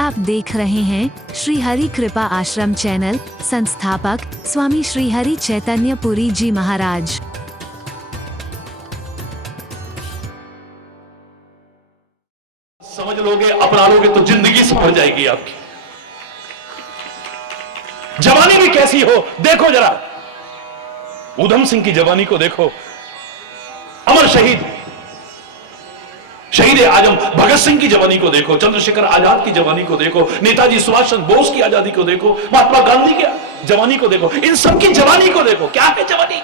आप देख रहे हैं श्री हरि कृपा आश्रम चैनल। संस्थापक स्वामी श्री हरि चैतन्य पुरी जी महाराज। समझ लोगे, अपना लोगे तो जिंदगी समझ जाएगी आपकी। जवानी भी कैसी हो देखो जरा, उधम सिंह की जवानी को देखो, अमर शहीद शहीद आजम भगत सिंह की जवानी को देखो, चंद्रशेखर आजाद की जवानी को देखो, नेताजी सुभाष चंद्र बोस की आजादी को देखो, महात्मा गांधी की जवानी को देखो, इन सब की जवानी को देखो। क्या है जवानी?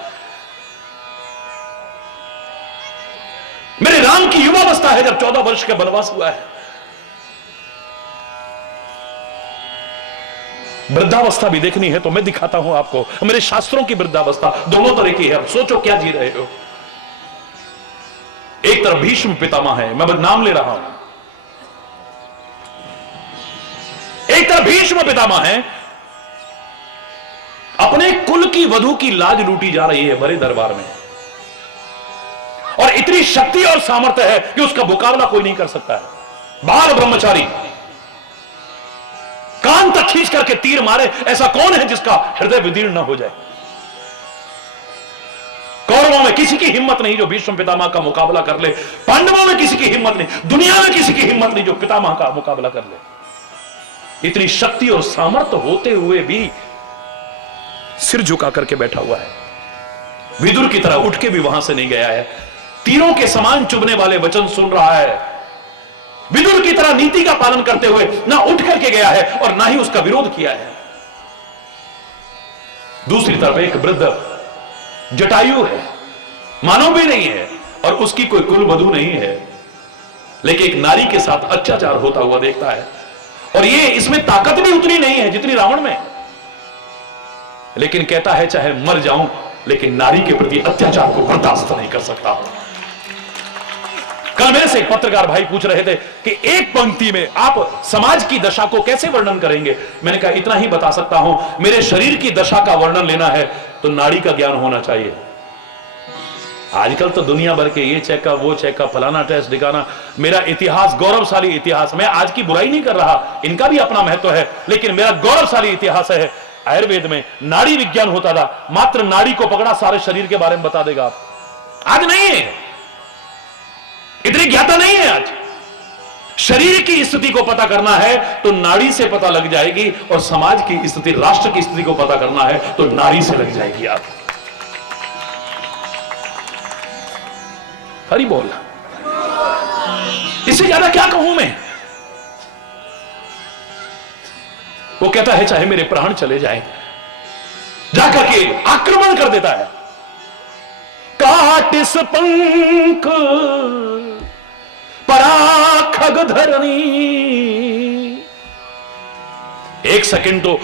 मेरे राम की युवावस्था है जब 14 वर्ष का वनवास हुआ है। वृद्धावस्था भी देखनी है तो मैं दिखाता हूं आपको, मेरे शास्त्रों की वृद्धावस्था दोनों तरह की है। अब सोचो क्या जी रहे हो। एक तरफ भीष्म पितामह है, मैं नाम ले रहा हूं, एक तरफ भीष्म पितामह है, अपने कुल की वधू की लाज लूटी जा रही है बड़े दरबार में, और इतनी शक्ति और सामर्थ्य है कि उसका मुकाबला कोई नहीं कर सकता है। बाल ब्रह्मचारी कान तक खींच करके तीर मारे, ऐसा कौन है जिसका हृदय विदीर्ण न हो जाए। कौरवों में किसी की हिम्मत नहीं जो भीष्म पितामह का मुकाबला कर ले, पांडवों में किसी की हिम्मत नहीं, दुनिया में किसी की हिम्मत नहीं जो पितामह का मुकाबला कर ले। इतनी शक्ति और सामर्थ्य होते हुए भी सिर झुका करके बैठा हुआ है। विदुर की तरह उठ के भी वहां से नहीं गया है, तीरों के समान चुभने वाले वचन सुन रहा है। विदुर की तरह नीति का पालन करते हुए ना उठ करके गया है और ना ही उसका विरोध किया है। दूसरी तरफ एक वृद्ध जटायु है, मानव भी नहीं है और उसकी कोई कुल वधू नहीं है, लेकिन एक नारी के साथ अत्याचार होता हुआ देखता है, और ये इसमें ताकत भी उतनी नहीं है जितनी रावण में, लेकिन कहता है चाहे मर जाऊं लेकिन नारी के प्रति अत्याचार को बर्दाश्त नहीं कर सकता। कल मेरे से एक पत्रकार भाई पूछ रहे थे कि एक पंक्ति में आप समाज की दशा को कैसे वर्णन करेंगे। मैंने कहा इतना ही बता सकता हूं, मेरे शरीर की दशा का वर्णन लेना है तो नाड़ी का ज्ञान होना चाहिए। आजकल तो दुनिया भर के ये चेकअप वो चेकअप फलाना टेस्ट दिखाना, मेरा इतिहास गौरवशाली इतिहास, मैं आज की बुराई नहीं कर रहा, इनका भी अपना महत्व है, लेकिन मेरा गौरवशाली इतिहास है। आयुर्वेद में नाड़ी विज्ञान होता था, मात्र नाड़ी को पकड़ा सारे शरीर के बारे में बता देगा। आज नहीं है, इतनी ज्ञाता नहीं है। आज शरीर की स्थिति को पता करना है तो नाड़ी से पता लग जाएगी, और समाज की स्थिति राष्ट्र की स्थिति को पता करना है तो नारी से लग जाएगी। आप हरि बोल, इससे ज्यादा क्या कहूं मैं। वो कहता है चाहे मेरे प्राण चले जाएं, जाकर के आक्रमण कर देता है। काट इस पंख पराखग धरनी। एक सेकंड तो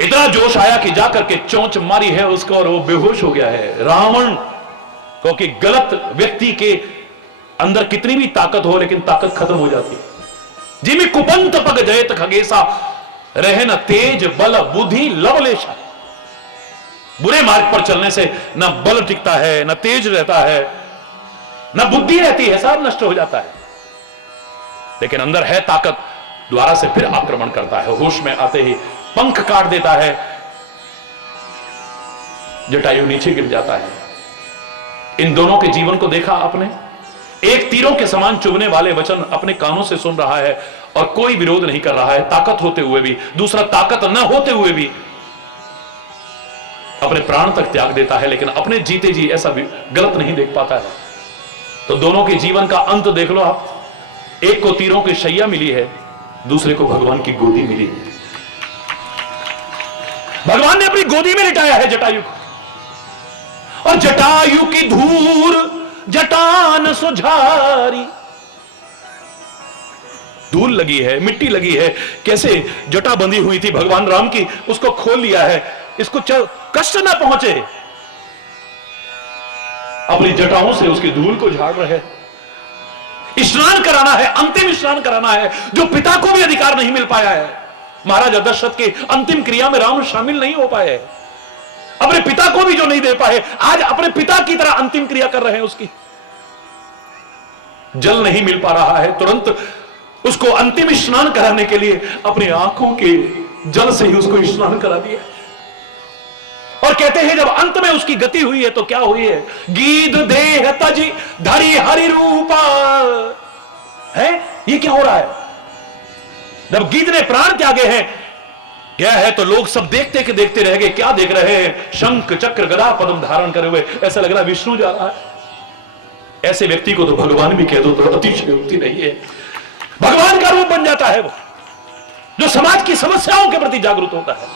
इतना जोश आया कि जाकर के चोंच मारी है उसको और वो बेहोश हो गया है। रावण क्योंकि गलत व्यक्ति के अंदर कितनी भी ताकत हो लेकिन ताकत खत्म हो जाती है। जिमी कुपंत पग जयत खगेसा, रहे न तेज बल बुद्धि लवलेशा। बुरे मार्ग पर चलने से न बल टिकता है, न तेज रहता है, न बुद्धि रहती है, सब नष्ट हो जाता है। लेकिन अंदर है ताकत, द्वारा से फिर आक्रमण करता है। होश में आते ही पंख काट देता है, जटायु नीचे गिर जाता है। इन दोनों के जीवन को देखा आपने, एक तीरों के समान चुभने वाले वचन अपने कानों से सुन रहा है और कोई विरोध नहीं कर रहा है, ताकत होते हुए भी। दूसरा ताकत न होते हुए भी अपने प्राण तक त्याग देता है, लेकिन अपने जीते जी ऐसा भी गलत नहीं देख पाता है। तो दोनों के जीवन का अंत देख लो आप। एक को तीरों की शैया मिली है, दूसरे को भगवान की गोदी मिली है। भगवान ने अपनी गोदी में लिटाया है जटायु को, और जटायु की धूर जटान सुझारी। धूल लगी है, मिट्टी लगी है, कैसे जटा बंधी हुई थी भगवान राम की, उसको खोल लिया है, इसको कष्ट ना पहुंचे, अपनी जटाओं से उसकी धूल को झाड़ रहे। स्नान कराना है, अंतिम स्नान कराना है, जो पिता को भी अधिकार नहीं मिल पाया है। महाराजा दशरथ के अंतिम क्रिया में राम शामिल नहीं हो पाए, अपने पिता को भी जो नहीं दे पाए, आज अपने पिता की तरह अंतिम क्रिया कर रहे हैं उसकी। जल नहीं मिल पा रहा है, तुरंत उसको अंतिम स्नान कराने के लिए अपनी आंखों के जल से ही उसको स्नान करा दिया। और कहते हैं जब अंत में उसकी गति हुई है तो क्या हुई है? गीध देह तजी धरी हरि रूपा है। ये क्या हो रहा है? जब गीध ने प्राण त्यागे हैं, क्या है तो लोग सब देखते के देखते रह गए। क्या देख रहे हैं? शंख चक्र गदा पद्म धारण करे हुए, ऐसा लग रहा है विष्णु जा रहा है। ऐसे व्यक्ति को तो भगवान भी कह दो तो अतिशयोक्ति नहीं है। भगवान का रूप बन जाता है वो, जो समाज की समस्याओं के प्रति जागरूक होता है,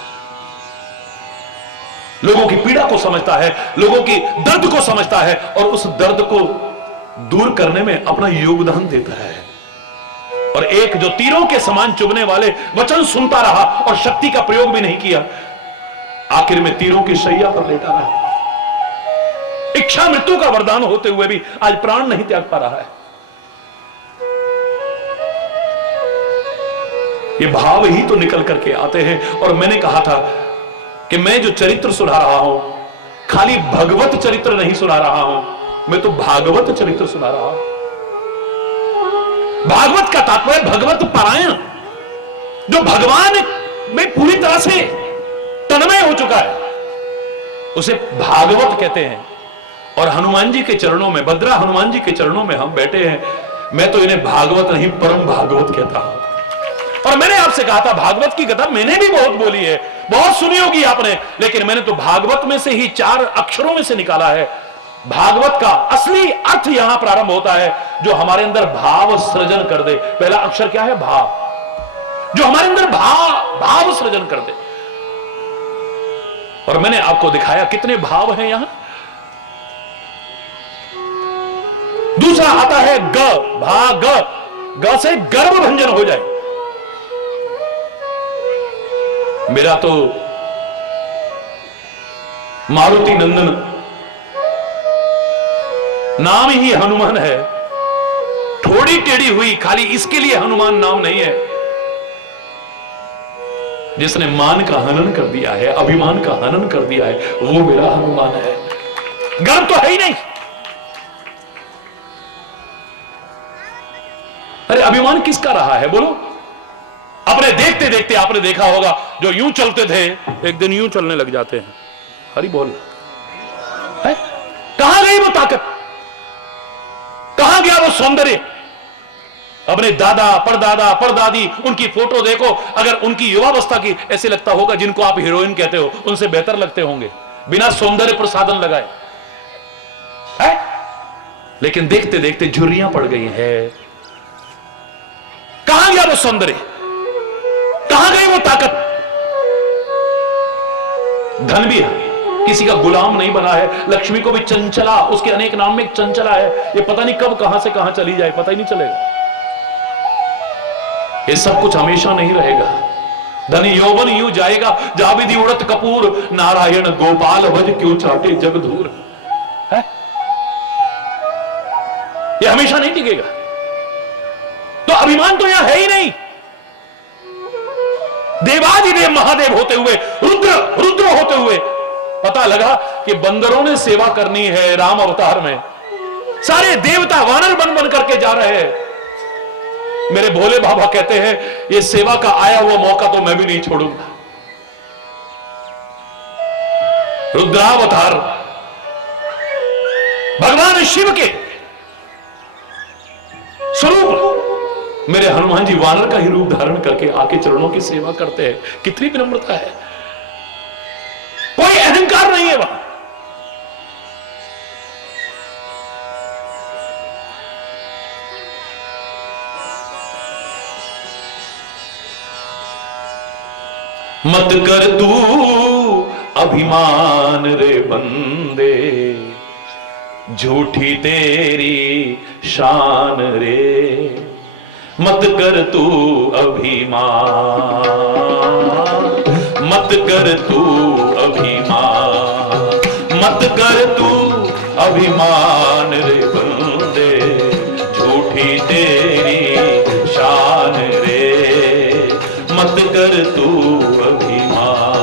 लोगों की पीड़ा को समझता है, लोगों की दर्द को समझता है और उस दर्द को दूर करने में अपना योगदान देता है। और एक जो तीरों के समान चुभने वाले वचन सुनता रहा और शक्ति का प्रयोग भी नहीं किया, आखिर में तीरों की शैया पर लेटा रहा। इच्छा मृत्यु का वरदान होते हुए भी आज प्राण नहीं त्याग पा रहा है। ये भाव ही तो निकल करके आते हैं। और मैंने कहा था कि मैं जो चरित्र सुना रहा हूं, खाली भगवत चरित्र नहीं सुना रहा हूं, मैं तो भागवत चरित्र सुना रहा हूं। भागवत का तात्पर्य भगवत पारायण, जो भगवान में पूरी तरह से तन्मय हो चुका है, उसे भागवत कहते हैं। और हनुमान जी के चरणों में, भद्रा हनुमान जी के चरणों में हम बैठे हैं। मैं तो इन्हें भागवत नहीं परम भागवत कहता हूं। और मैंने आपसे कहा था भागवत की कथा मैंने भी बहुत बोली है, बहुत सुनी होगी आपने, लेकिन मैंने तो भागवत में से ही 4 अक्षरों में से निकाला है। भागवत का असली अर्थ यहां प्रारंभ होता है, जो हमारे अंदर भाव सृजन कर दे। पहला अक्षर क्या है? भाव। जो हमारे अंदर भाव सृजन कर दे। और मैंने आपको दिखाया कितने भाव हैं यहां। दूसरा आता है ग, भाग। ग से गर्भ भंजन हो जाए। मेरा तो मारुति नंदन नाम ही हनुमान है। थोड़ी टेढ़ी हुई खाली इसके लिए हनुमान नाम नहीं है। जिसने मान का हनन कर दिया है, अभिमान का हनन कर दिया है, वो मेरा हनुमान है। गर्व तो है ही नहीं। अरे अभिमान किसका रहा है बोलो? अपने देखते देखते आपने देखा होगा, जो यूं चलते थे एक दिन यूं चलने लग जाते हैं। हरि बोल है? कहां गई वो ताकत? कहां गया वो सौंदर्य? अपने दादा परदादा परदादी उनकी फोटो देखो, अगर उनकी युवावस्था की, ऐसे लगता होगा जिनको आप हीरोइन कहते हो उनसे बेहतर लगते होंगे, बिना सौंदर्य प्रसाधन लगाए है? लेकिन देखते देखते झुर्रियां पड़ गई है। कहां गया वो सौंदर्य? कहां गई वो ताकत? धन भी है, किसी का गुलाम नहीं बना है। लक्ष्मी को भी चंचला, उसके अनेक नाम में एक चंचला है। ये पता नहीं कब कहां से कहां चली जाए, पता ही नहीं चलेगा। ये सब कुछ हमेशा नहीं रहेगा। धन यौवन यूं जाएगा, जाविधि उड़त कपूर, नारायण गोपाल भज क्यों चाटे जग धूर है? ये हमेशा नहीं टिकेगा। तो अभिमान तो यहां है ही नहीं। देवादिदेव महादेव होते हुए, रुद्र होते हुए, पता लगा कि बंदरों ने सेवा करनी है राम अवतार में। सारे देवता वानर बन बन करके जा रहे हैं। मेरे भोले बाबा कहते हैं ये सेवा का आया हुआ मौका तो मैं भी नहीं छोड़ूंगा। रुद्रावतार भगवान शिव के स्वरूप मेरे हनुमान जी वानर का ही रूप धारण करके आके चरणों की सेवा करते हैं। कितनी विनम्रता है, कोई अहंकार नहीं है वहां। मत कर तू अभिमान रे बंदे, झूठी तेरी शान रे। मत कर तू अभिमान, मत कर तू अभिमान, मत कर तू अभिमान रे बंदे, झूठी तेरी शान रे। मत कर तू अभिमान।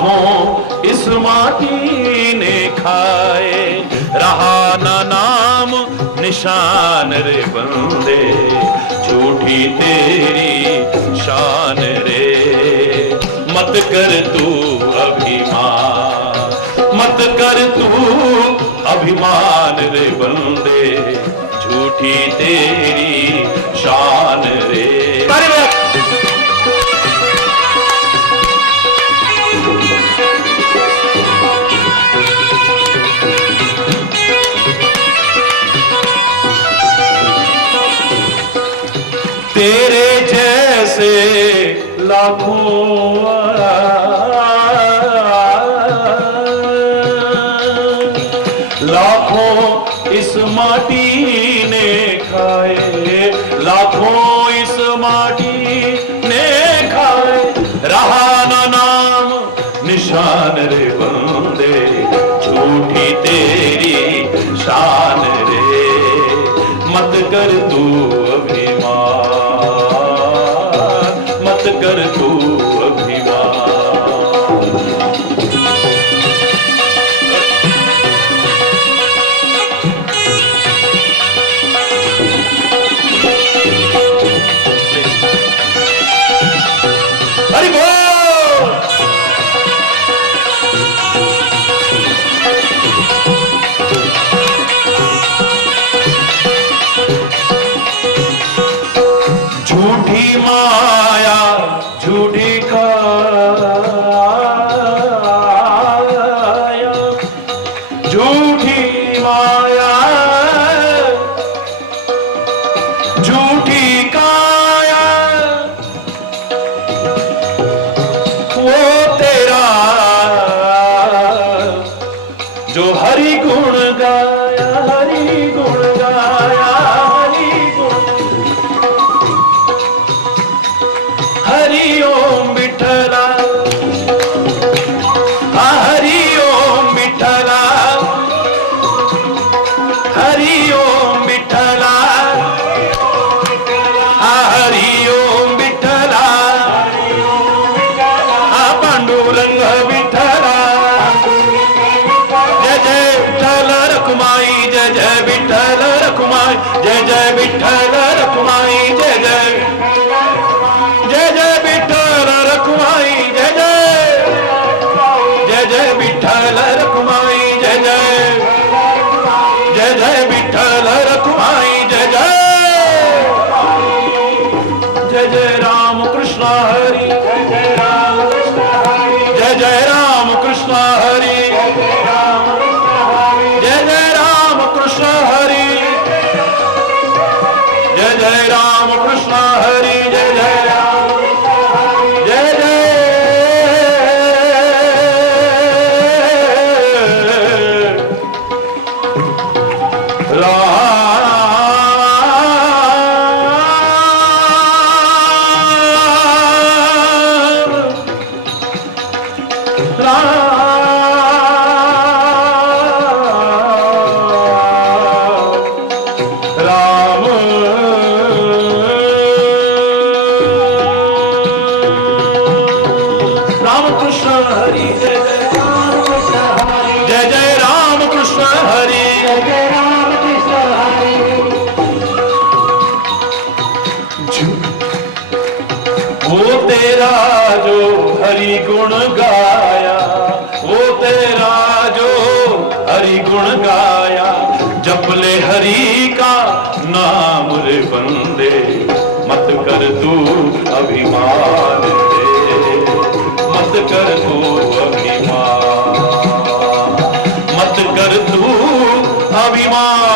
लाखों इस माटी ने खाए, रहा ना नाम निशान रे बंदे, झूठी तेरी शान रे। मत कर तू अभिमान, मत कर तू अभिमान रे बंदे, झूठी तेरी शान रे। तेरे जैसे लाखों लाखों इस माटी ने खाए, लाखों इस माटी ने खाए, रहा ना नाम निशान रे बंदे, झूठी तेरी शान रे। मत कर तू अभिमान, मत कर तू अभिमान। हरि बोल। झूठी माया झूठी काया, झूठी माया झूठी काया, वो तेरा जो हरि गुण गाया, हरि गुण गाया, हरि गुण। हरि ओम विठला, हरि ओम विठला, हरि ओम विठला, हरि ओम विठला, पांडुरंग विठला। जय जय विठ्ठल रखुमाई, जय जय विठ्ठल रखुमाई, जय जय विठ्ठल रखुमाई, जय जय जय जय विठ्ठल रखुमाई, जय जय जय जय विठ्ठल रखुमाई, जय जय जय जय विठ्ठल रखुमाई, जय जय जय जय राम कृष्ण हरि, जय जय राम कृष्ण हरि, जय जय राम कृष्ण हरि, जय जय राम कृष्ण हरि, जय जय राम कृष्ण हरि, जय जय राम जय जय वो तेरा जो हरि गुण गाया, वो तेरा जो हरि गुण गाया, जप ले हरि का नाम रे बंदे, मत कर तू अभिमान रे, मत कर तू अभिमान, मत कर तू अभिमान।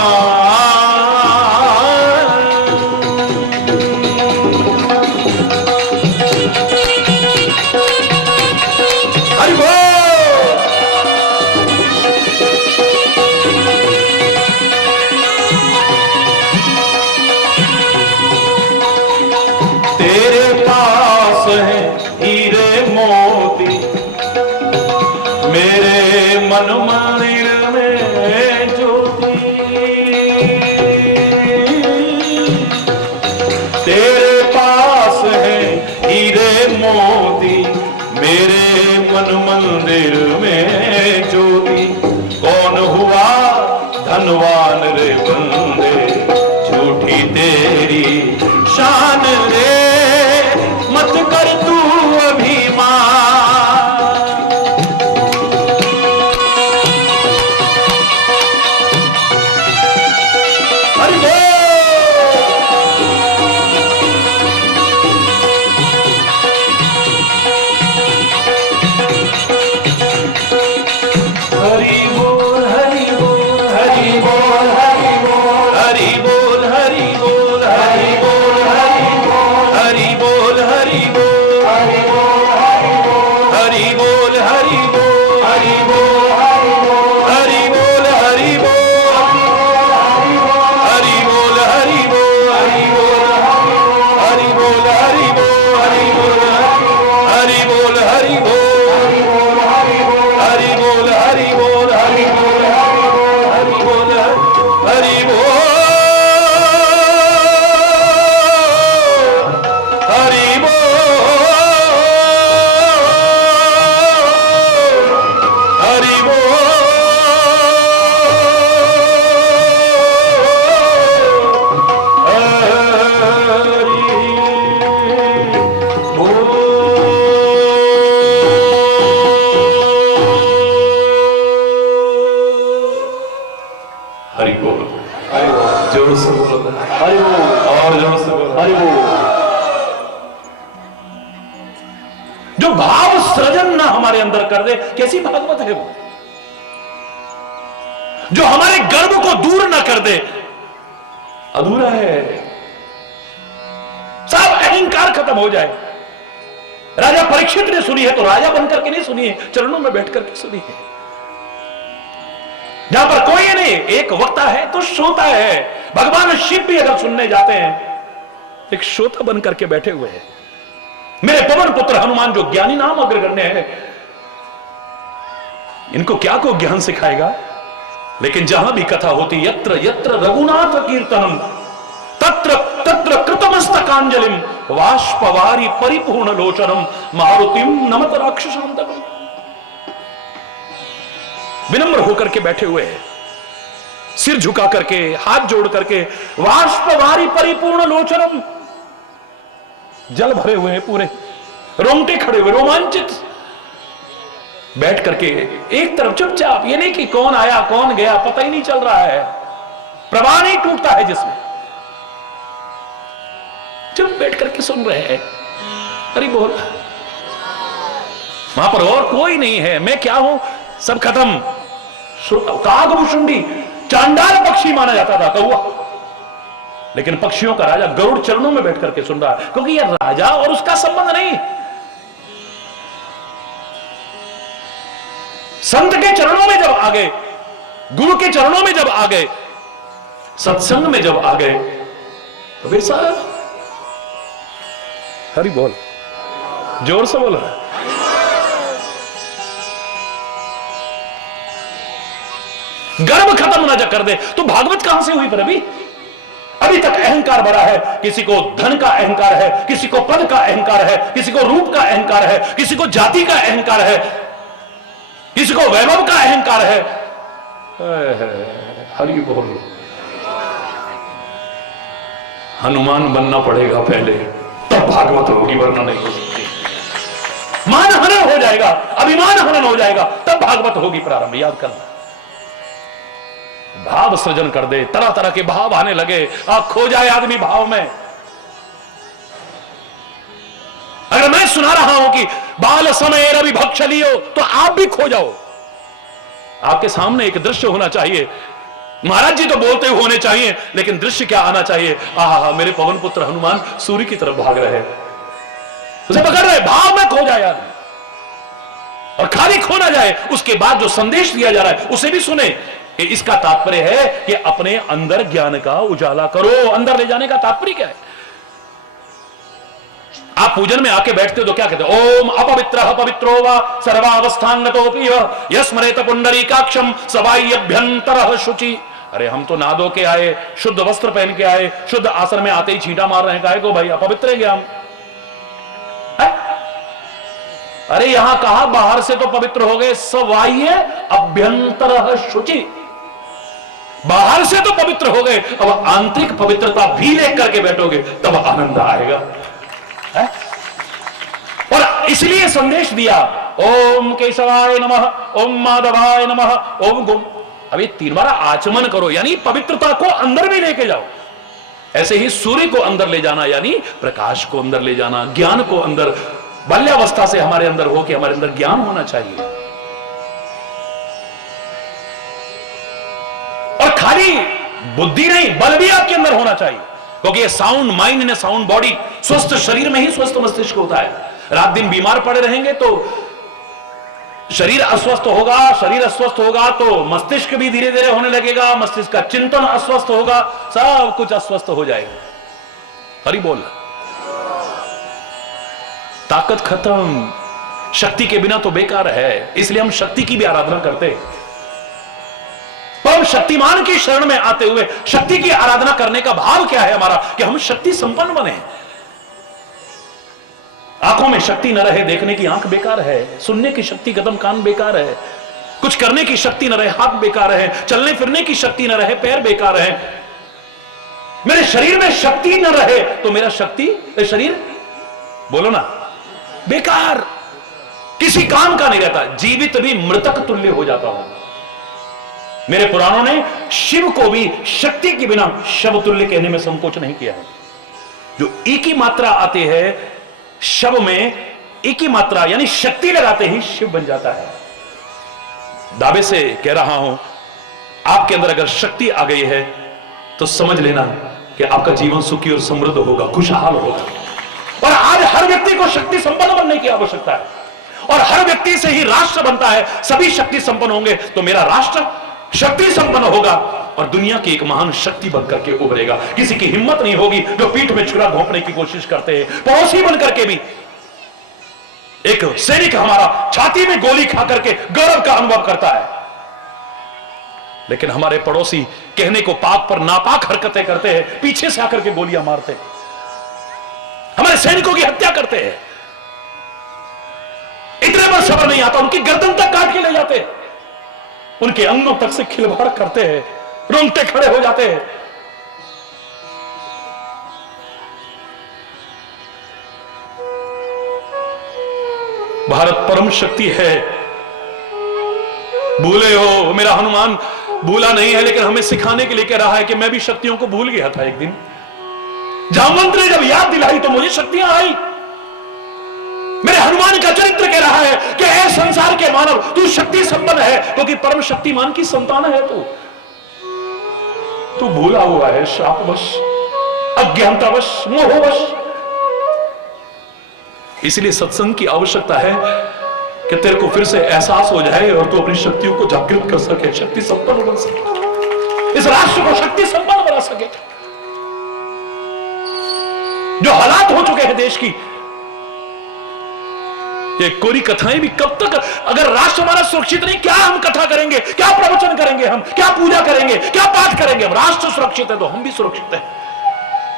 तेरे पास है हीरे मोती, मेरे मन मंदिर में ज्योति। तेरे पास है हीरे मोती, मेरे मन मंदिर में ज्योति, कौन हुआ धनवान रे बंदे, झूठी तेरी शान रे, मत कर तू अभिमान। जो भाव सृजन ना हमारे अंदर कर दे, कैसी भागवत है वो। जो हमारे गर्व को दूर ना कर दे, अधूरा है। सब अहंकार खत्म हो जाए। राजा परीक्षित ने सुनी है तो राजा बनकर के नहीं सुनी है, चरणों में बैठ करके सुनी है। जहां पर कोई नहीं, एक वक्ता है तो श्रोता है। भगवान शिव भी अगर सुनने जाते हैं, एक श्रोता बनकर के बैठे हुए हैं। मेरे पवन पुत्र हनुमान जो ज्ञानी नाम अग्रगण्य है, इनको क्या को ज्ञान सिखाएगा। लेकिन जहां भी कथा होती, यत्र यत्र रघुनाथ कीर्तनम तत्र तत्र कृतमस्तकांजलिम वाष्पवारी परिपूर्ण लोचनम मारुतिम नमत राक्षसांतकम। विनम्र होकर के बैठे हुए हैं, सिर झुका करके, हाथ जोड़ करके, वाष्पवारी परिपूर्ण लोचनम, जल भरे हुए हैं पूरे, रोंगटे खड़े हुए, रोमांचित बैठ करके एक तरफ चुपचाप। ये नहीं कि कौन आया कौन गया पता ही नहीं चल रहा है, प्रवाह नहीं टूटता है जिसमें, चुप बैठ करके सुन रहे हैं। अरे बोल, वहां पर और कोई नहीं है, मैं क्या हूं, सब खत्म। कागभूषुंडी चांडाल पक्षी माना जाता था, कौवा, लेकिन पक्षियों का राजा गरुड़ चरणों में बैठ करके सुन रहा है, क्योंकि यह राजा और उसका संबंध नहीं। संत के चरणों में जब आ गए, गुरु के चरणों में जब आ गए, सत्संग में जब आ गए, तो वैसा हरि बोल, जोर से बोल। गर्व खत्म ना कर दे तो भागवत कहां से हुई पर अभी तक अहंकार बड़ा है। किसी को धन का अहंकार है, किसी को पद का अहंकार है, किसी को रूप का अहंकार है, किसी को जाति का अहंकार है, किसी को वैभव का अहंकार है। हरि बोल, हनुमान बनना पड़ेगा पहले, तब भागवत होगी, वरना नहीं हो सकती। मान हनन हो जाएगा, अभिमान हनन हो जाएगा, तब भागवत होगी प्रारंभ। याद करना, भाव सृजन कर दे, तरह तरह के भाव आने लगे, खो जाए आदमी भाव में। अगर मैं सुना रहा हूं कि बाल समय रवि भक्ष लियो, तो आप भी खो जाओ। आपके सामने एक दृश्य होना चाहिए। महाराज जी तो बोलते हुए होने चाहिए, लेकिन दृश्य क्या आना चाहिए, आहा मेरे पवन पुत्र हनुमान सूर्य की तरफ भाग रहे, उसे पकड़ रहे, भाव में खो जाए आदमी। और खाली खो ना जाए, उसके बाद जो संदेश दिया जा रहा है उसे भी सुने। कि इसका तात्पर्य है कि अपने अंदर ज्ञान का उजाला करो। अंदर ले जाने का तात्पर्य क्या है? आप पूजन में आके बैठते हो तो क्या कहते हो? ओम अपवित्रः पवित्रो वा सर्वावस्थांगतोऽपि यस्मरेत पुंडरीकाक्षं सवाय्यभ्यंतरः शुचि। अरे हम तो नादो के आए, शुद्ध वस्त्र पहन के आए, शुद्ध आसन में आते ही छींटा मार रहे हैं, काहे को भाई? अपवित्र है क्या हम? अरे यहां कहा बाहर से तो पवित्र हो गए, सवाह्य अभ्यंतर शुचि। बाहर से तो पवित्र हो गए, अब आंतरिक पवित्रता भी लेकर करके बैठोगे तब आनंद आएगा है? और इसलिए संदेश दिया, ओम केशवाय नमः, ओम माधवाय नमः, ओम गुम। अब ये 3 बार आचमन करो, यानी पवित्रता को अंदर में लेके जाओ। ऐसे ही सूर्य को अंदर ले जाना, यानी प्रकाश को अंदर ले जाना, ज्ञान को अंदर, बाल्यावस्था से हमारे अंदर हो कि हमारे अंदर ज्ञान होना चाहिए। और खाली बुद्धि नहीं, बल भी आपके अंदर होना चाहिए, क्योंकि ये साउंड माइंड ने साउंड बॉडी, स्वस्थ शरीर में ही स्वस्थ मस्तिष्क होता है। रात दिन बीमार पड़े रहेंगे तो शरीर अस्वस्थ होगा, शरीर अस्वस्थ होगा तो मस्तिष्क भी धीरे धीरे होने लगेगा, मस्तिष्क का चिंतन अस्वस्थ होगा, सब कुछ अस्वस्थ हो जाएगा। हरि बोल। ताकत खत्म, शक्ति के बिना तो बेकार है, इसलिए हम शक्ति की भी आराधना करते हैं। परम शक्तिमान की शरण में आते हुए शक्ति की आराधना करने का भाव क्या है हमारा, कि हम शक्ति संपन्न बने। आंखों में शक्ति न रहे, देखने की आंख बेकार है, सुनने की शक्ति कदम कान बेकार है, कुछ करने की शक्ति न रहे, हाथ बेकार है, चलने फिरने की शक्ति न रहे, पैर बेकार है। मेरे शरीर में शक्ति न रहे तो मेरा शरीर बोलो ना बेकार, किसी काम का नहीं रहता, जीवित भी मृतक तुल्य हो जाता हूं। मेरे पुराणों ने शिव को भी शक्ति के बिना शव तुल्य कहने में संकोच नहीं किया है। जो एक ही मात्रा आती है शव में, एक ही मात्रा यानी शक्ति लगाते ही शिव बन जाता है। दावे से कह रहा हूं, आपके अंदर अगर शक्ति आ गई है तो समझ लेना कि आपका जीवन सुखी और समृद्ध होगा, खुशहाल होगा। और आज हर व्यक्ति को शक्ति संपन्न बनने की आवश्यकता है, और हर व्यक्ति से ही राष्ट्र बनता है। सभी शक्ति संपन्न होंगे तो मेरा राष्ट्र शक्ति संपन्न होगा और दुनिया की एक महान शक्ति बनकर के उभरेगा। किसी की हिम्मत नहीं होगी जो पीठ में छुरा घोंपने की कोशिश करते हैं। पड़ोसी बनकर के भी एक सैनिक हमारा छाती में गोली खा करके गौरव का अनुभव करता है, लेकिन हमारे पड़ोसी कहने को पाक पर नापाक हरकतें करते हैं, पीछे से आकर के गोलियां मारते हैं, हमारे सैनिकों की हत्या करते हैं। इतने पर सबर नहीं आता, उनकी गर्दन तक काट के ले जाते हैं, उनके अंगों तक से खिलवाड़ करते हैं, रोंगटे खड़े हो जाते हैं। भारत परम शक्ति है। भूले हो, मेरा हनुमान भूला नहीं है, लेकिन हमें सिखाने के लिए कह रहा है कि मैं भी शक्तियों को भूल गया था एक दिन। जामवंत ने जब याद दिलाई तो मुझे शक्तियां आई। मेरे हनुमान का चरित्र कह रहा है कि ऐ संसार के मानव, तू शक्ति संपन्न है क्योंकि परम शक्तिमान की संतान है। तू भूला हुआ है, शापवश, अज्ञानतावश, मोहवश। इसलिए सत्संग की आवश्यकता है कि तेरे को फिर से एहसास हो जाए और तू अपनी शक्तियों को जागृत कर सके, शक्ति संपन्न बन सके, इस राष्ट्र को शक्ति संपन्न बना सके। जो हालात हो चुके हैं देश की, ये कोरी कथाएं भी कब तक, अगर राष्ट्र हमारा सुरक्षित नहीं, क्या हम कथा करेंगे, क्या प्रवचन करेंगे, हम क्या पूजा करेंगे, क्या पाठ करेंगे। हम राष्ट्र सुरक्षित है तो हम भी सुरक्षित हैं।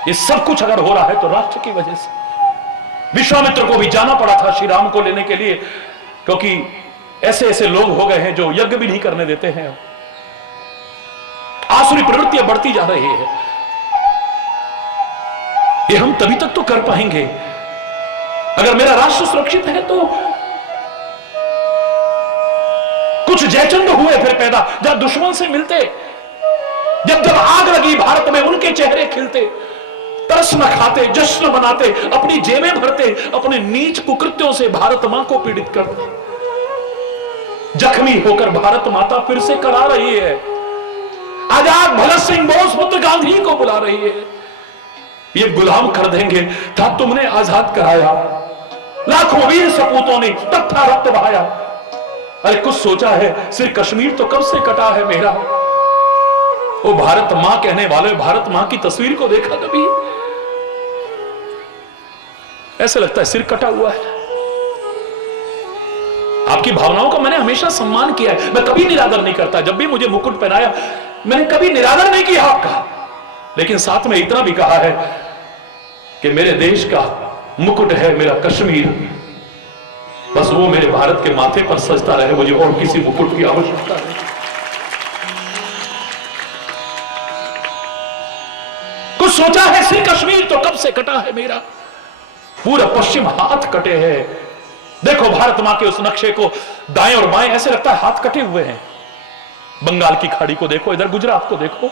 ये सब कुछ अगर हो रहा है तो राष्ट्र की वजह से। विश्वामित्र को भी जाना पड़ा था श्री राम को लेने के लिए, क्योंकि ऐसे ऐसे लोग हो गए हैं जो यज्ञ भी नहीं करने देते हैं। आसुरी प्रवृत्तियां बढ़ती जा रही है। ये हम तभी तक तो कर पाएंगे अगर मेरा राष्ट्र सुरक्षित है। तो कुछ जयचंद हुए फिर पैदा, जब दुश्मन से मिलते, जब आग लगी भारत में उनके चेहरे खिलते, तरस न खाते, जश्न मनाते, अपनी जेबें भरते, अपने नीच कुकृत्यों से भारत मां को पीड़ित करते। जख्मी होकर भारत माता फिर से करा रही है। आजाद भगत सिंह बोस पुत्र गांधी को बुला रही है। ये गुलाम कर देंगे, था तुमने आजाद कराया, लाखों वीर सपूतों ने तब था रक्त बहाया। अरे कुछ सोचा है, सिर कश्मीर तो कब से कटा है मेरा। वो भारत मां कहने वाले, भारत मां की तस्वीर को देखा कभी? ऐसे लगता है सिर कटा हुआ है। आपकी भावनाओं का मैंने हमेशा सम्मान किया है, मैं कभी निरादर नहीं करता। जब भी मुझे मुकुट पहनाया मैंने कभी निरादर नहीं किया आपका, लेकिन साथ में इतना भी कहा है कि मेरे देश का मुकुट है मेरा कश्मीर, बस बस वो मेरे भारत के माथे पर सजता रहे, मुझे और किसी मुकुट की आवश्यकता नहीं। कुछ सोचा है सिर कश्मीर तो कब से कटा है मेरा, पूरा पश्चिम हाथ कटे हैं। देखो भारत मां के उस नक्शे को, दाएं और बाएं ऐसे लगता है हाथ कटे हुए हैं। बंगाल की खाड़ी को देखो, इधर गुजरात को देखो।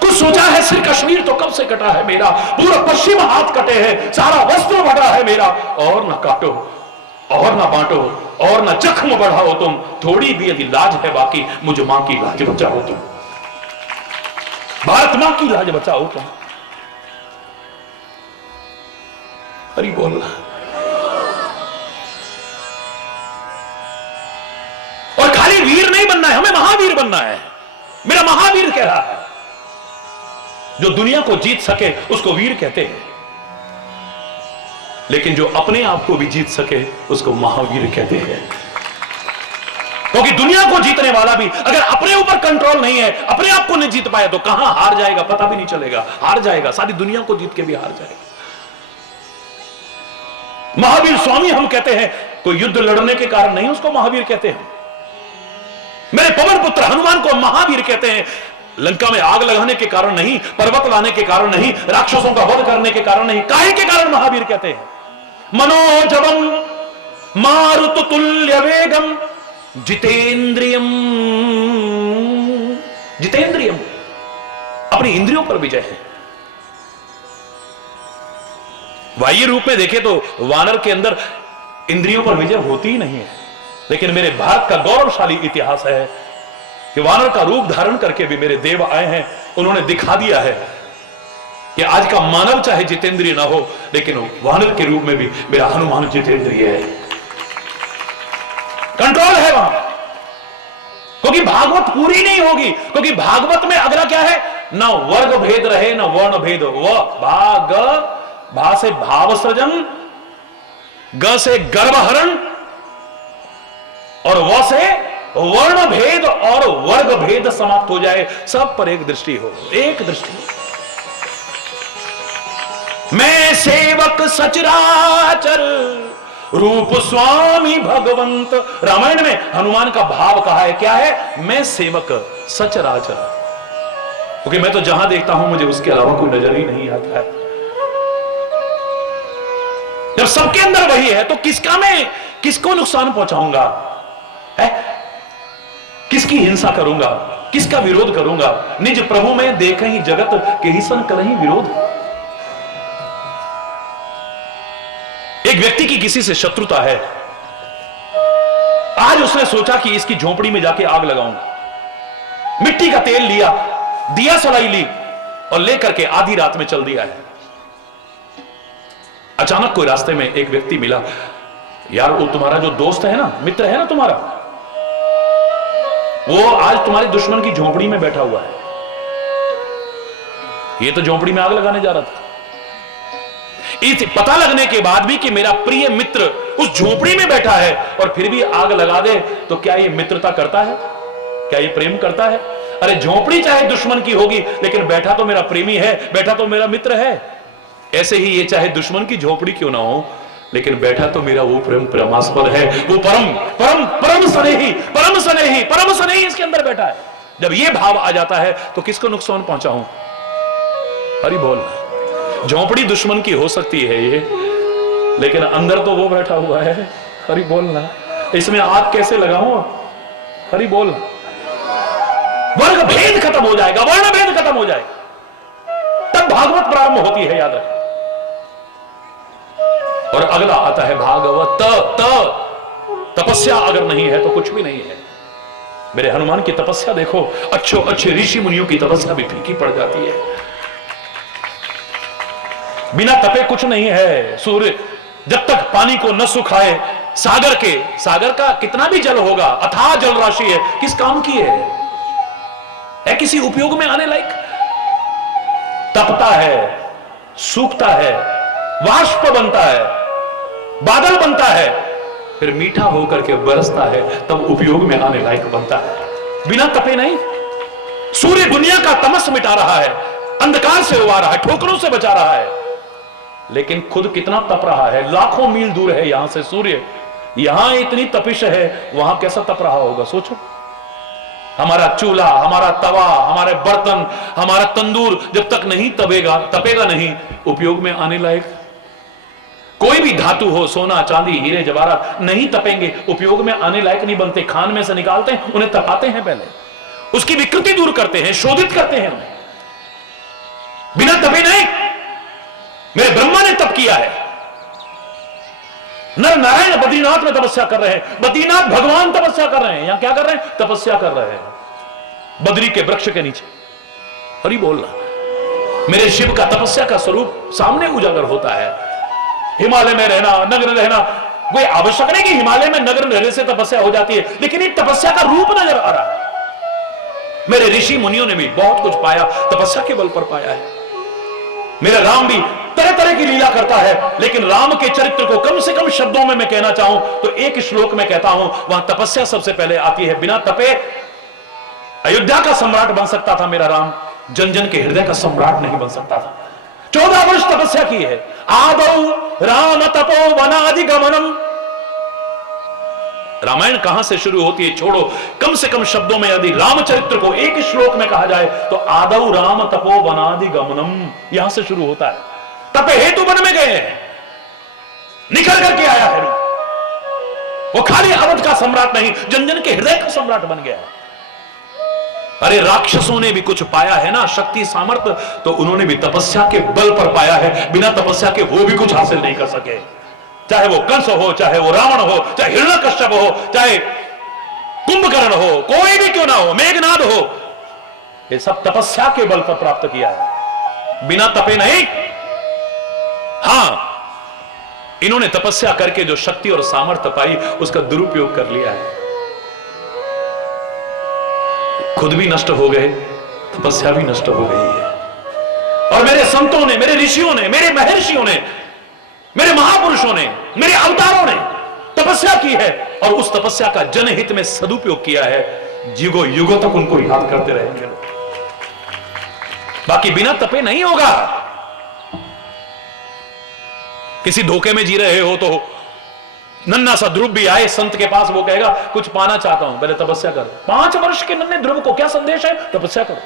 कुछ सोचा है सिर कश्मीर तो कब से कटा है मेरा, पूरा पश्चिम हाथ कटे हैं, सारा वस्त्र बढ़ा है मेरा। और ना काटो और ना बांटो और ना जख्म बढ़ाओ तुम, थोड़ी भी यदि लाज है बाकी, मुझ मां की लाज बचाओ तुम, भारत मां की लाज बचाओ तुम। हरि बोल। और खाली वीर नहीं बनना है, हमें महावीर बनना है। मेरा महावीर कह रहा है, जो दुनिया को जीत सके उसको वीर कहते हैं, लेकिन जो अपने आप को भी जीत सके उसको महावीर कहते हैं। क्योंकि दुनिया को जीतने वाला भी अगर अपने ऊपर कंट्रोल नहीं है, अपने आप को नहीं जीत पाया, तो कहां हार जाएगा पता भी नहीं चलेगा। हार जाएगा, सारी दुनिया को जीत के भी हार जाएगा। महावीर स्वामी हम कहते हैं, कोई युद्ध लड़ने के कारण नहीं उसको महावीर कहते हैं। मेरे पवन पुत्र हनुमान को महावीर कहते हैं, लंका में आग लगाने के कारण नहीं, पर्वत लाने के कारण नहीं, राक्षसों का वध करने के कारण नहीं, काहे के कारण महावीर कहते हैं। मनोजवम मारुतुल्य वेगम जितेंद्रियम, जितेंद्रियम अपनी इंद्रियों पर विजय है। बाह्य रूप में देखें तो वानर के अंदर इंद्रियों पर विजय होती ही नहीं है, लेकिन मेरे भारत का गौरवशाली इतिहास है कि वानर का रूप धारण करके भी मेरे देव आए हैं। उन्होंने दिखा दिया है कि आज का मानव चाहे जितेंद्रिय ना हो, लेकिन वानर के रूप में भी मेरा हनुमान जितेंद्रिय है। कंट्रोल है वहां, क्योंकि भागवत पूरी नहीं होगी, क्योंकि भागवत में अगला क्या है, ना वर्ग भेद रहे ना वर्ण भेद। भाग, भा से भाव सृजन, ग से गर्भहरण और व से वर्ण भेद और वर्ग भेद समाप्त हो जाए, सब पर एक दृष्टि हो, एक दृष्टि। मैं सेवक सचराचर रूप स्वामी भगवंत। रामायण में हनुमान का भाव कहा है, क्या है, मैं सेवक सचराचर, क्योंकि मैं तो जहां देखता हूं मुझे उसके अलावा कोई नजर ही नहीं आता है। जब सबके अंदर वही है तो किसका मैं किसको नुकसान पहुंचाऊंगा, है? किसकी हिंसा करूंगा, किसका विरोध करूंगा। निज प्रभु में देखे ही जगत के ही सन कलही विरोध। एक व्यक्ति की किसी से शत्रुता है, आज उसने सोचा कि इसकी झोपड़ी में जाके आग लगाऊंगा। मिट्टी का तेल लिया, दिया सलाई ली और लेकर के आधी रात में चल दिया है। अचानक कोई रास्ते में एक व्यक्ति मिला, यार वो तुम्हारा जो दोस्त है ना, मित्र है ना तुम्हारा, वो आज तुम्हारे दुश्मन की झोपड़ी में बैठा हुआ है। ये तो झोपड़ी में आग लगाने जा रहा था। इस पता लगने के बाद भी कि मेरा प्रिय मित्र उस झोपड़ी में बैठा है और फिर भी आग लगा दे, तो क्या ये मित्रता करता है, क्या ये प्रेम करता है? अरे झोपड़ी चाहे दुश्मन की होगी, लेकिन बैठा तो मेरा प्रेमी है, बैठा तो मेरा मित्र है। ऐसे ही ये चाहे दुश्मन की झोपड़ी क्यों ना हो, लेकिन बैठा तो मेरा वो प्रेम परमास्पद है, वो परम परम परम स्नेही, परम स्नेही, परम स्नेही इसके अंदर बैठा है। जब ये भाव आ जाता है तो किसको नुकसान पहुंचाऊं? हरि बोल। झोपड़ी दुश्मन की हो सकती है ये, लेकिन अंदर तो वो बैठा हुआ है। हरि बोलना, इसमें आग कैसे लगाऊं? हरि बोल। वर्ग भेद खत्म हो जाएगा, वर्ण भेद खत्म हो जाएगा, तब भागवत प्रारंभ होती है, याद रखें। और अगला आता है भागवत। तपस्या अगर नहीं है तो कुछ भी नहीं है। मेरे हनुमान की तपस्या देखो, अच्छे ऋषि मुनियों की तपस्या भी फीकी पड़ जाती है। बिना तपे कुछ नहीं है। सूर्य जब तक पानी को न सुखाए, सागर का कितना भी जल होगा, अथाह जल राशि है, किस काम की है किसी उपयोग में आने लायक? तपता है, सूखता है, वाष्प बनता है, बादल बनता है, फिर मीठा होकर के बरसता है, तब उपयोग में आने लायक बनता है। बिना तपे नहीं। सूर्य दुनिया का तमस मिटा रहा है, अंधकार से उबार रहा है, ठोकरों से बचा रहा है, लेकिन खुद कितना तप रहा है, लाखों मील दूर है यहां से सूर्य, यहां इतनी तपिश है, वहां कैसा तप रहा होगा सोचो। हमारा चूल्हा, हमारा तवा, हमारे बर्तन, हमारा तंदूर जब तक नहीं तपेगा नहीं, उपयोग में आने लायक। कोई भी धातु हो, सोना चांदी हीरे जवाहरात, नहीं तपेंगे, उपयोग में आने लायक नहीं बनते। खान में से निकालते हैं, उन्हें तपाते हैं, पहले उसकी विकृति दूर करते हैं, शोधित करते हैं उन्हें। बिना तपे नहीं। मेरे ब्रह्मा ने तप किया है। नर नारायण बद्रीनाथ में तपस्या कर रहे हैं, बद्रीनाथ भगवान तपस्या कर रहे हैं। यहां क्या कर रहे हैं? तपस्या कर रहे हैं बद्री के वृक्ष के नीचे। हरि बोलना। मेरे शिव का तपस्या का स्वरूप सामने उजागर होता है। हिमालय में रहना, नग्न रहना, कोई आवश्यक नहीं कि हिमालय में नग्न रहने से तपस्या हो जाती है, लेकिन एक तपस्या का रूप नजर आ रहा है। मेरे ऋषि मुनियों ने भी बहुत कुछ पाया, तपस्या के बल पर पाया है। मेरा राम भी तरह तरह की लीला करता है, लेकिन राम के चरित्र को कम से कम शब्दों में मैं कहना चाहूं तो एक श्लोक में कहता हूं, वहां तपस्या सबसे पहले आती है। बिना तपे अयोध्या का सम्राट बन सकता था मेरा राम, जन जन के हृदय का सम्राट नहीं बन सकता था। 14 वर्ष तपस्या की है। आदौ राम तपो वनाधिगमनम। रामायण कहां से शुरू होती है छोड़ो, कम से कम शब्दों में यदि रामचरित्र को एक श्लोक में कहा जाए तो आदौ राम तपो वनाधिगमनम, यहां से शुरू होता है। तपे हेतु वन में गए हैं, निकल करके आया है। वो खाली अवध का सम्राट नहीं, जन जन के हृदय का सम्राट बन गया। अरे राक्षसों ने भी कुछ पाया है ना, शक्ति सामर्थ्य, तो उन्होंने भी तपस्या के बल पर पाया है। बिना तपस्या के वो भी कुछ हासिल नहीं कर सके। चाहे वो कंस हो, चाहे वो रावण हो, चाहे हिरण्यकश्यप हो, चाहे कुंभकर्ण हो, कोई भी क्यों ना हो, मेघनाद हो, ये सब तपस्या के बल पर प्राप्त किया है, बिना तपे नहीं। हां, इन्होंने तपस्या करके जो शक्ति और सामर्थ्य पाई उसका दुरुपयोग कर लिया है। खुद भी नष्ट हो गए, तपस्या भी नष्ट हो गई है। और मेरे संतों ने, मेरे ऋषियों ने, मेरे महर्षियों ने, मेरे महापुरुषों ने, मेरे अवतारों ने तपस्या की है और उस तपस्या का जनहित में सदुपयोग किया है। युगों युगों तक उनको याद करते रहेंगे लोग। बाकी बिना तपे नहीं होगा। किसी धोखे में जी रहे हो तो नन्ना सा ध्रुव भी आए संत के पास, वो कहेगा कुछ पाना चाहता हूं, पहले तपस्या करो। 5 वर्ष के नन्हे ध्रुव को क्या संदेश है? तपस्या करो।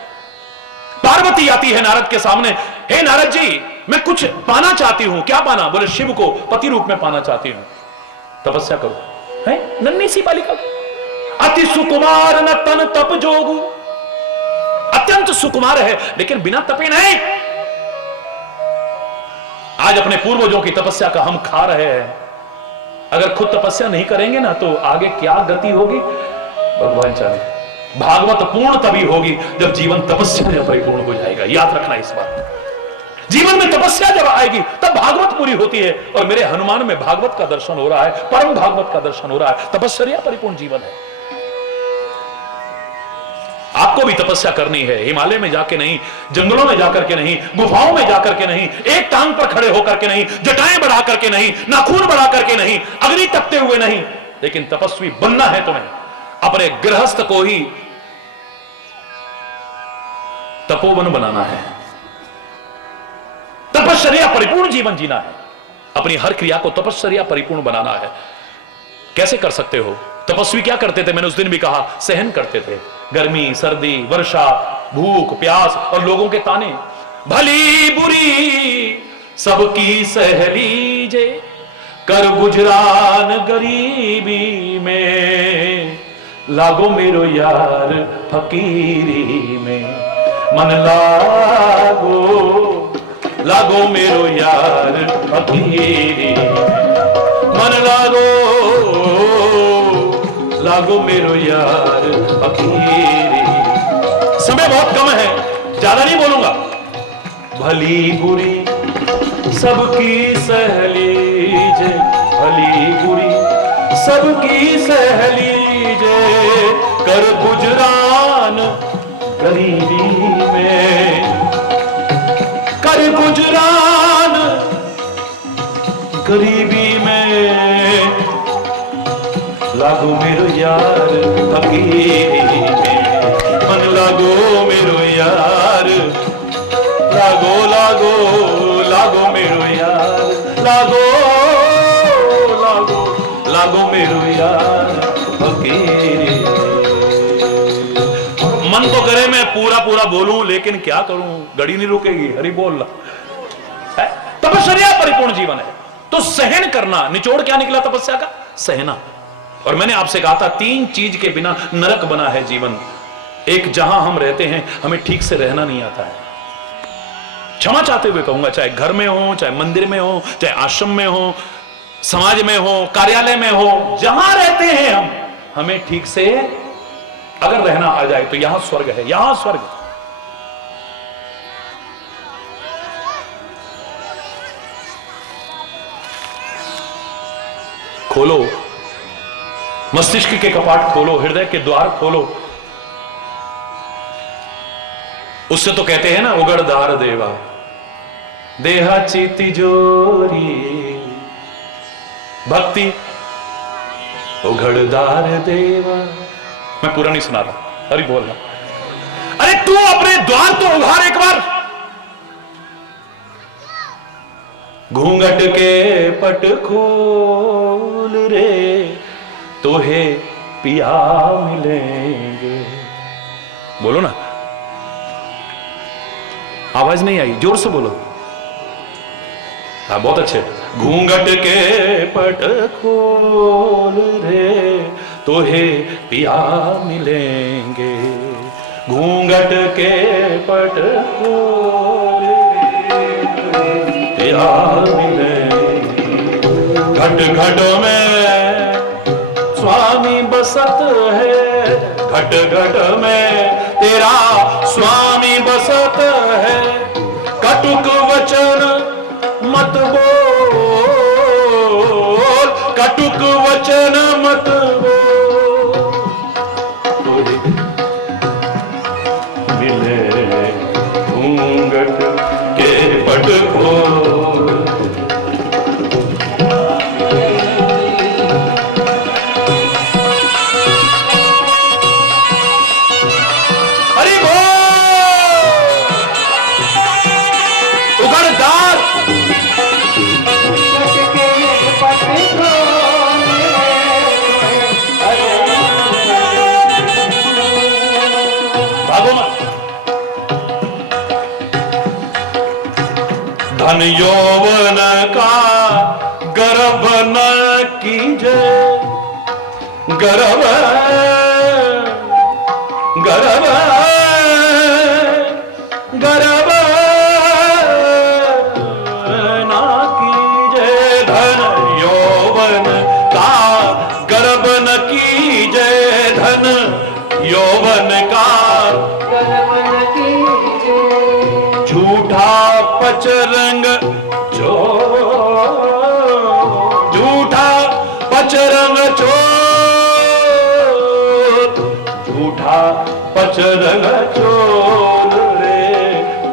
पार्वती आती है नारद के सामने, हे नारद जी, मैं कुछ पाना चाहती हूं। क्या पाना? बोले शिव को पति रूप में पाना चाहती हूं। तपस्या करो। है नन्ही सी बालिका, अति सुकुमार न तन तप जोगु, अत्यंत सुकुमार है लेकिन बिना तपे नहीं। आज अपने पूर्वजों की तपस्या का हम खा रहे हैं। अगर खुद तपस्या नहीं करेंगे ना तो आगे क्या गति होगी भगवान जाने। भागवत पूर्ण तभी होगी जब जीवन तपस्या में परिपूर्ण हो जाएगा। याद रखना इस बात। जीवन में तपस्या जब आएगी तब भागवत पूरी होती है। और मेरे हनुमान में भागवत का दर्शन हो रहा है, परम भागवत का दर्शन हो रहा है। तपस्या परिपूर्ण जीवन है। आपको भी तपस्या करनी है, हिमालय में जाके नहीं, जंगलों में जाकर के नहीं, गुफाओं में जाकर के नहीं, एक टांग पर खड़े होकर के नहीं, जटाएं बढ़ा करके नहीं, नाखून बढ़ा करके नहीं, अग्नि तपते हुए नहीं, लेकिन तपस्वी बनना है तुम्हें। अपने गृहस्थ को ही तपोवन बनाना है। तपश्चर्या परिपूर्ण जीवन जीना है। अपनी हर क्रिया को तपश्चर्या परिपूर्ण बनाना है। कैसे कर सकते हो? तपस्वी क्या करते थे? मैंने उस दिन भी कहा, सहन करते थे गर्मी, सर्दी, वर्षा, भूख, प्यास और लोगों के ताने। भली बुरी सबकी सह लीजे, कर गुजरान गरीबी में, लागो मेरो यार फकीरी में, मन लागो मेरो यार फकीरी, मन लागो मेरो यार फकीरी। समय बहुत कम है, ज्यादा नहीं बोलूंगा। भली बुरी सबकी सह लीजे, भली बुरी सबकी सह लीजे, कर गुजरान गरीबी में, कर गुजरान गरीबी में, लागो मेरो यार फकीरी में, मन लागो मेरो यार, लागो लागो लागो मेरो यार, लागो लागो लागो मेरो यार फकीरी। मन तो करे मैं पूरा पूरा बोलूं, लेकिन क्या करूं, घड़ी नहीं रुकेगी। हरि बोल रहा है। तपस्या परिपूर्ण जीवन है, तो सहन करना। निचोड़ क्या निकला तपस्या का? सहना। और मैंने आपसे कहा था 3 चीज के बिना नरक बना है जीवन। एक, जहां हम रहते हैं हमें ठीक से रहना नहीं आता है। क्षमा चाहते हुए कहूंगा, चाहे घर में हो, चाहे मंदिर में हो, चाहे आश्रम में हो, समाज में हो, कार्यालय में हो, जहां रहते हैं हम, हमें ठीक से अगर रहना आ जाए तो यहां स्वर्ग है, यहां स्वर्ग। खोलो मस्तिष्क के कपाट, खोलो हृदय के द्वार खोलो। उससे तो कहते हैं ना, उगड़दार देवा देहाची तिजोरी, भक्ति उगड़दार देवा। मैं पूरा नहीं सुना रहा, अरे बोल रहा। अरे तू अपने द्वार तो उघार एक बार। घूंघट के पट खोल रे, तोहे पिया मिलेंगे। बोलो ना, आवाज नहीं आई, जोर से बोलो। हाँ बहुत अच्छे। घूंघट के पट खोल रे, तोहे पिया मिलेंगे। घूंघट के पट खोल पिया मिलेंगे। घट घट में स्वामी बसत है, घट घट में तेरा स्वामी बसत है। कटुक वचन मत बोल, कटुक वचन मत बोल, मिले घूंघट के पट खोल। हरि बोल। उगड़दार भागो मत। धन यौवन का गर्भ न कीजे, गर्भ गर्भ गर्भ ना कीजे। धन यौवन का गर्भ न कीजे, धन यौवन का झूठा पचरंग जो, झूठा पचरंग चोर, झूठा पचरंग चोर रे,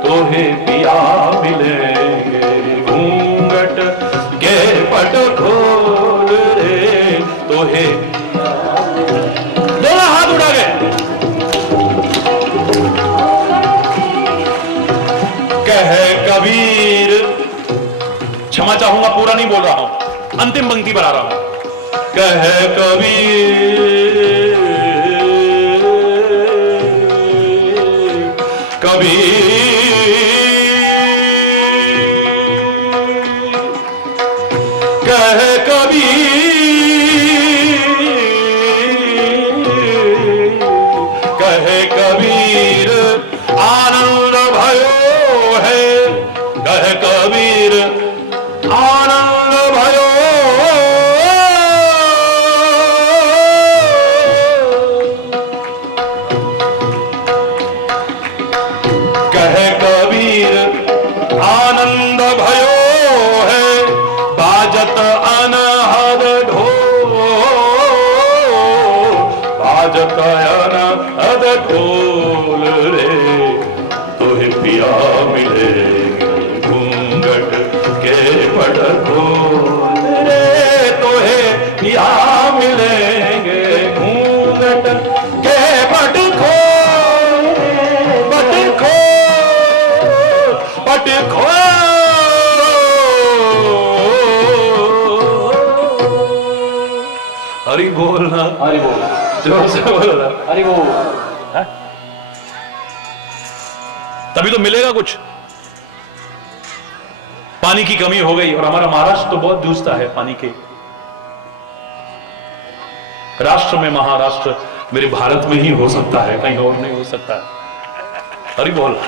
तोहे पिया मिलेंगे। घूंघट के पट खोल रे, तोहे। दोनों हाथ उठा गए। कह कबीर, क्षमा चाहूंगा, पूरा नहीं बोल रहा हूं, अंतिम पंक्ति पर आ रहा हूं। कह कबीर, कबीर कह कबीर, कह कबीर आनंद भयो है। कह कबीर आनंद भयो, कह कबीर आनंद भयो है। बाजत अनहद ढोल, बाजत अनहद ढोल रे, तोहे पिया मिलेंगे। घूंघट के पट खोल रे, तोहे पिया मिलेंगे। घूंघट के पट खोल, पट खोल, पट खोल हरि बोल ना, हरि बोल, जोर से बोलो ना। हरि बोल। तभी तो मिलेगा कुछ। पानी की कमी हो गई और हमारा महाराष्ट्र तो बहुत जूझता है पानी के। राष्ट्र में महाराष्ट्र मेरे भारत में ही हो सकता है, कहीं और नहीं हो सकता है। हरि बोल।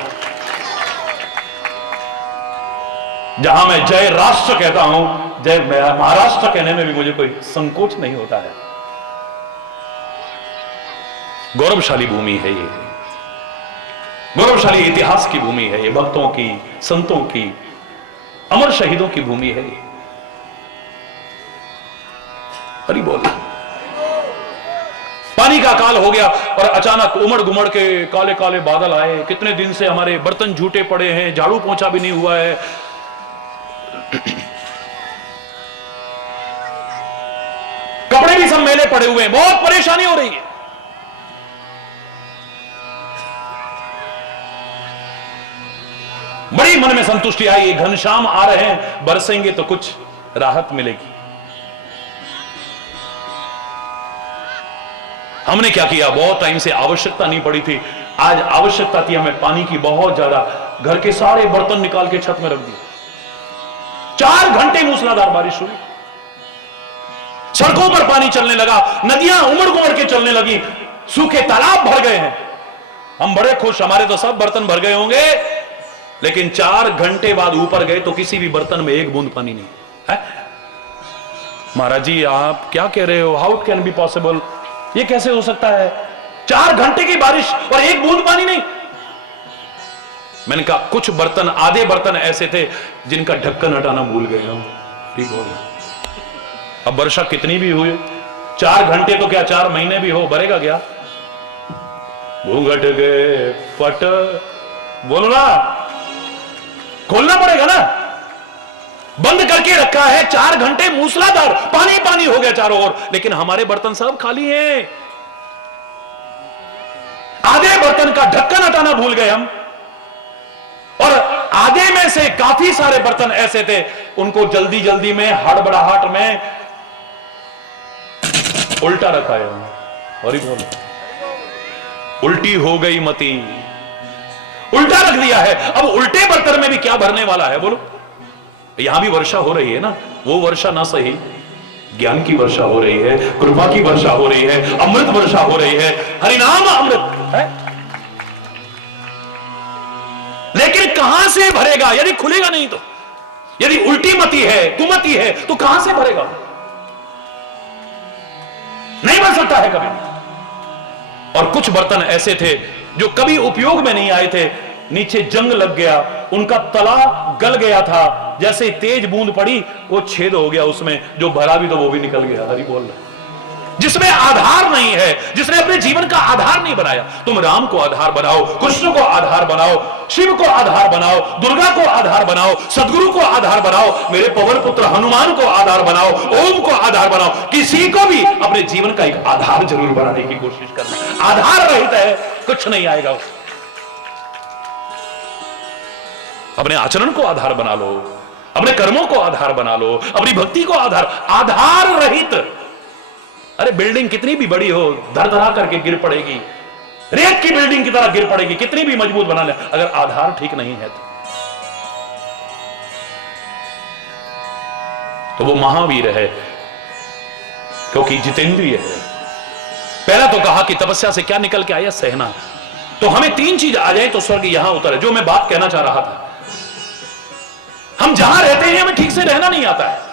जहां मैं जय राष्ट्र कहता हूं, जय महाराष्ट्र कहने में भी मुझे कोई संकोच नहीं होता है। गौरवशाली भूमि है ये, गौरवशाली इतिहास की भूमि है ये, भक्तों की, संतों की, अमर शहीदों की भूमि है ये। हरि बोल। पानी का काल हो गया और अचानक उमड़ गुमड़ के काले काले बादल आए। कितने दिन से हमारे बर्तन झूठे पड़े हैं, झाड़ू पोंछा भी नहीं हुआ है। कपड़े भी सब मेले पड़े हुए हैं, बहुत परेशानी हो रही है। बड़ी मन में संतुष्टि आई, ये घनश्याम आ रहे हैं, बरसेंगे तो कुछ राहत मिलेगी। हमने क्या किया, बहुत टाइम से आवश्यकता नहीं पड़ी थी, आज आवश्यकता थी हमें पानी की बहुत ज्यादा। घर के सारे बर्तन निकाल के छत में रख दिए। 4 घंटे मूसलाधार बारिश हुई, सड़कों पर पानी चलने लगा, नदियां उमड़ गुमड़ के चलने लगी, सूखे तालाब भर गए हैं। हम बड़े खुश, हमारे तो सब बर्तन भर गए होंगे, लेकिन 4 घंटे बाद ऊपर गए तो किसी भी बर्तन में एक बूंद पानी नहीं है। महाराज जी आप क्या कह रहे हो, how it can be possible, ये कैसे हो सकता है, 4 घंटे की बारिश और एक बूंद पानी नहीं। मैंने कहा कुछ बर्तन, आधे बर्तन ऐसे थे जिनका ढक्कन हटाना भूल गए हम। ठीक हो गया। अब वर्षा कितनी भी हुई, 4 घंटे तो क्या 4 महीने भी हो, भरेगा क्या। घूंघट गए पट, बोलो ना, खोलना पड़ेगा ना। बंद करके रखा है 4 घंटे मूसलाधार, पानी पानी हो गया चारों ओर, लेकिन हमारे बर्तन सब खाली हैं। आधे बर्तन का ढक्कन हटाना भूल गए हम, और आधे में से काफी सारे बर्तन ऐसे थे उनको जल्दी जल्दी में, हड़बड़ाहट में उल्टा रखा है। और बोलो, उल्टी हो गई मती, उल्टा रख दिया है। अब उल्टे बर्तन में भी क्या भरने वाला है बोलो। यहां भी वर्षा हो रही है ना, वो वर्षा ना सही, ज्ञान की वर्षा हो रही है, कृपा की वर्षा हो रही है, अमृत वर्षा हो रही है, हरिनाम अमृत है। लेकिन कहां से भरेगा, यदि खुलेगा नहीं तो, यदि उल्टी मती है, कुमति है, तो कहां से भरेगा, नहीं बन सकता है कभी। और कुछ बर्तन ऐसे थे जो कभी उपयोग में नहीं आए थे, नीचे जंग लग गया, उनका तला गल गया था, जैसे तेज बूंद पड़ी वो छेद हो गया, उसमें जो भरा भी तो वो भी निकल गया। हरि बोल रहा। जिसमें आधार नहीं है, जिसने अपने जीवन का आधार नहीं बनाया। तुम राम को आधार बनाओ, कृष्ण को आधार बनाओ, शिव को आधार बनाओ, दुर्गा को आधार बनाओ, सदगुरु को आधार बनाओ, मेरे पवन पुत्र हनुमान को आधार बनाओ, ओम को आधार बनाओ। किसी को भी अपने जीवन का एक आधार जरूर बनाने की कोशिश करना। आधार रहित है कुछ नहीं आएगा। अपने आचरण को आधार बना लो, अपने कर्मों को आधार बना लो, अपनी भक्ति को आधार रहित। अरे बिल्डिंग कितनी भी बड़ी हो, धर-धरा करके गिर पड़ेगी, रेत की बिल्डिंग की तरह गिर पड़ेगी, कितनी भी मजबूत बना ले, अगर आधार ठीक नहीं है तो वो महावीर है, क्योंकि जितेंद्रिय है। पहला तो कहा कि तपस्या से क्या निकल के आया, सहना। तो हमें 3 चीज आ जाए तो स्वर्ग यहां उतरे। जो मैं बात कहना चाह रहा था, हम जहां रहते हैं हमें ठीक से रहना नहीं आता है।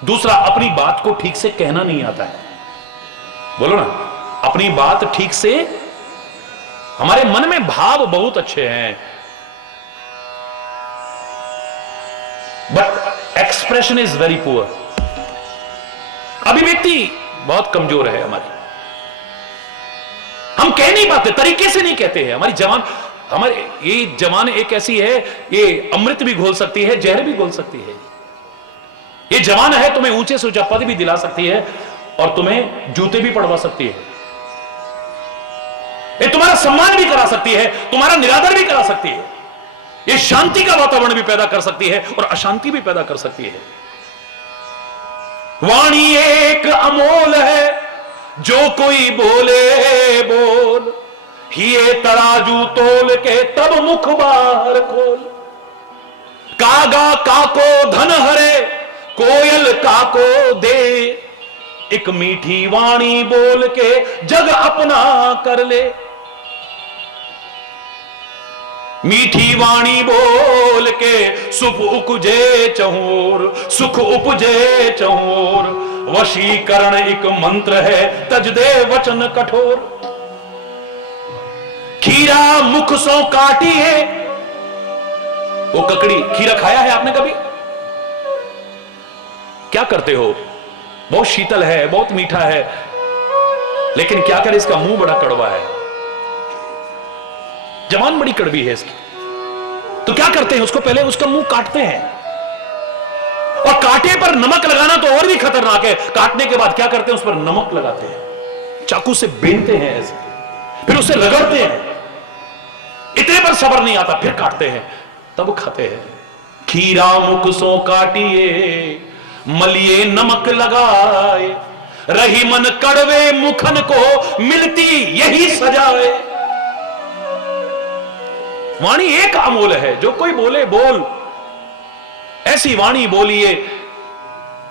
दूसरा, अपनी बात को ठीक से कहना नहीं आता है। बोलो ना, अपनी बात ठीक से, हमारे मन में भाव बहुत अच्छे हैं, but expression is very poor. अभिव्यक्ति बहुत कमजोर है हमारी, हम कह नहीं पाते, तरीके से नहीं कहते हैं। हमारे ये जवान एक ऐसी है, ये अमृत भी घोल सकती है, जहर भी घोल सकती है। ये जवान है, तुम्हें ऊंचे से ऊंचा पद भी दिला सकती है और तुम्हें जूते भी पड़वा सकती है। ये तुम्हारा सम्मान भी करा सकती है, तुम्हारा निरादर भी करा सकती है। ये शांति का वातावरण भी पैदा कर सकती है और अशांति भी पैदा कर सकती है। वाणी एक अमोल है, जो कोई बोले बोल, हिये तराजू तोल के तब मुख बाहर खोल। कागा काको धन हरे, कोयल काको दे, एक मीठी वाणी बोल के जग अपना कर ले। मीठी वाणी बोल के सुख उपजे चहोर, सुख उपजे चहोर, वशीकरण एक मंत्र है, तज दे वचन कठोर। खीरा मुख सो काटी है, वो ककड़ी, खीरा खाया है आपने कभी? क्या करते हो? बहुत शीतल है, बहुत मीठा है, लेकिन क्या करे, इसका मुंह बड़ा कड़वा है, जबान बड़ी कड़वी है इसकी। तो क्या करते हैं, उसको पहले उसका मुंह काटते हैं, और कांटे पर नमक लगाना तो और भी खतरनाक है। काटने के बाद क्या करते हैं, उस पर नमक लगाते हैं, चाकू से बीनते हैं ऐसे, फिर उसे रगड़ते हैं, इतने पर सब्र नहीं आता, फिर काटते हैं, तब खाते हैं। खीरा मुख सो काटिए, मलिए नमक लगाए, रही मन कड़वे मुखन को मिलती यही सजाए। वाणी एक अमोल है, जो कोई बोले बोल, ऐसी वाणी बोलिए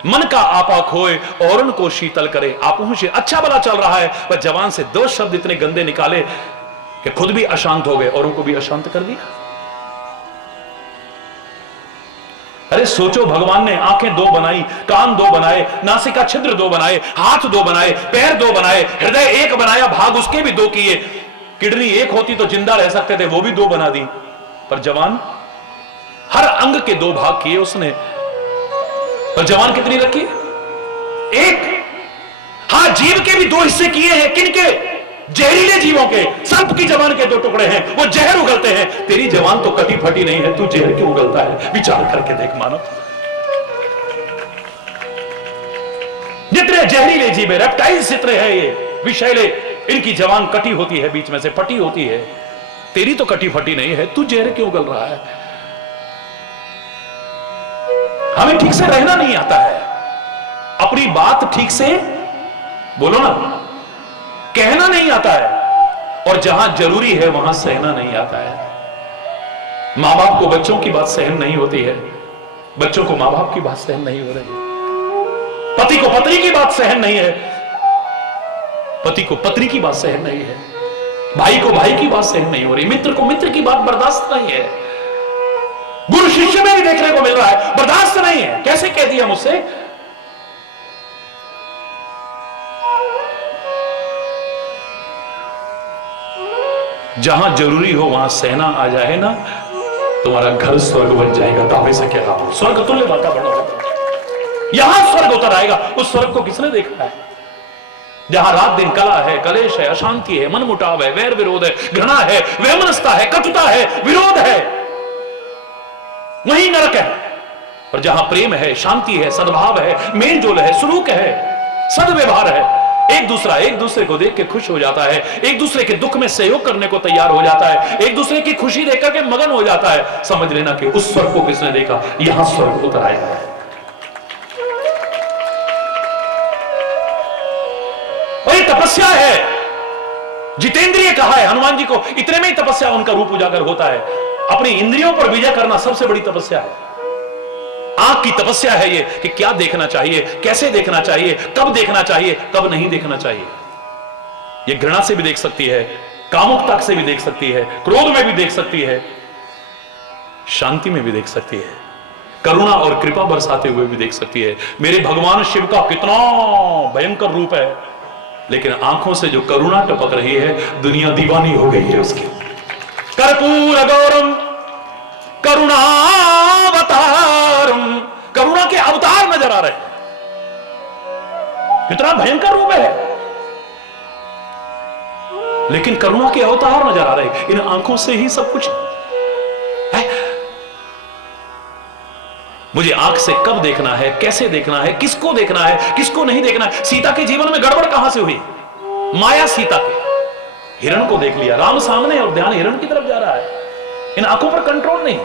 मन का आपा खोए और उनको शीतल करे। आप से अच्छा भला चल रहा है, पर जवान से दो शब्द इतने गंदे निकाले कि खुद भी अशांत हो गए और उनको भी अशांत कर दिया। अरे सोचो, भगवान ने आंखें दो बनाई, कान दो बनाए, नासिका छिद्र दो बनाए, हाथ दो बनाए, पैर दो बनाए, हृदय एक बनाया, भाग उसके भी दो किए। किडनी एक होती तो जिंदा रह सकते थे, वो भी दो बना दी। पर जवान, हर अंग के दो भाग किए उसने, पर जवान कितनी रखी? एक। हां, जीव के भी दो हिस्से किए हैं, किनके? जहरीले जीवों के। सर्प की जबान के दो टुकड़े हैं, वो जहर उगलते हैं। तेरी जबान तो कटी फटी नहीं है, तू जहर क्यों उगलता है? विचार करके देख मानो। जितने जहरीले जीव है, रेप्टाइल्स जितने हैं, ये विषैले, इनकी जबान कटी होती है, बीच में से फटी होती है। तेरी तो कटी फटी नहीं है, तू जहर क्यों उगल रहा है? हमें ठीक से रहना नहीं आता है, अपनी बात ठीक से बोलो ना, कहना नहीं आता है, और जहां जरूरी है वहां सहना नहीं आता है। मां बाप को बच्चों की बात सहन नहीं होती है, बच्चों को मां बाप की बात सहन नहीं हो रही है, पति को पत्नी की बात सहन नहीं है, पति को पत्नी की बात सहन नहीं है, भाई को भाई की बात सहन नहीं हो रही, मित्र को मित्र की बात बर्दाश्त नहीं है, गुरु शिष्य में भी देखने को मिल रहा है, बर्दाश्त नहीं है। कैसे कह दिया मुझसे? जहां जरूरी हो वहां सहना आ जाए ना, तुम्हारा घर स्वर्ग बन जाएगा। दावे से क्या कहा? स्वर्ग तुल्य वातावरण होगा, यहां स्वर्ग उतर आएगा। उस स्वर्ग को किसने देखा है? जहां रात दिन कला है, कलेश है, अशांति है, मनमुटाव है, वैर विरोध है, घृणा है, वैमनस्यता है, कटुता है, विरोध है, वही नरक है। और जहां प्रेम है, शांति है, सद्भाव है, मेल जोल है, सुलूक है, सद्व्यवहार है, एक दूसरे को देख के खुश हो जाता है, एक दूसरे के दुख में सहयोग करने को तैयार हो जाता है, एक दूसरे की खुशी देख करके मगन हो जाता है, समझ लेना कि उस स्वर्ग को किसने देखा? यहां स्वर्ग उतर आया है। और ये तपस्या है। जितेंद्रिय कहा है हनुमान जी को, इतने में ही तपस्या उनका रूप उजागर होता है। अपनी इंद्रियों पर विजय करना सबसे बड़ी तपस्या है। आंख की तपस्या है ये कि क्या देखना चाहिए, कैसे देखना चाहिए, कब देखना चाहिए, कब नहीं देखना चाहिए। ये घृणा से भी देख सकती है, कामुकता से भी देख सकती है, क्रोध में भी देख सकती है, शांति में भी देख सकती है, करुणा और कृपा बरसाते हुए भी देख सकती है। मेरे भगवान शिव का कितना भयंकर रूप है, लेकिन आंखों से जो करुणा टपक रही है, दुनिया दीवानी हो गई है उसकी। कर्पूर गौरम करुणावतारम, करुणा के अवतार नजर आ रहे हैं। कितना भयंकर रूप है, लेकिन करुणा के अवतार नजर आ रहे हैं। इन आंखों से ही सब कुछ है। मुझे आंख से कब देखना है, कैसे देखना है, किसको देखना है, किसको नहीं देखना है। सीता के जीवन में गड़बड़ कहां से हुई? माया सीता के, हिरण को देख लिया, राम सामने और ध्यान हिरण की तरफ जा रहा है। इन आंखों पर कंट्रोल नहीं,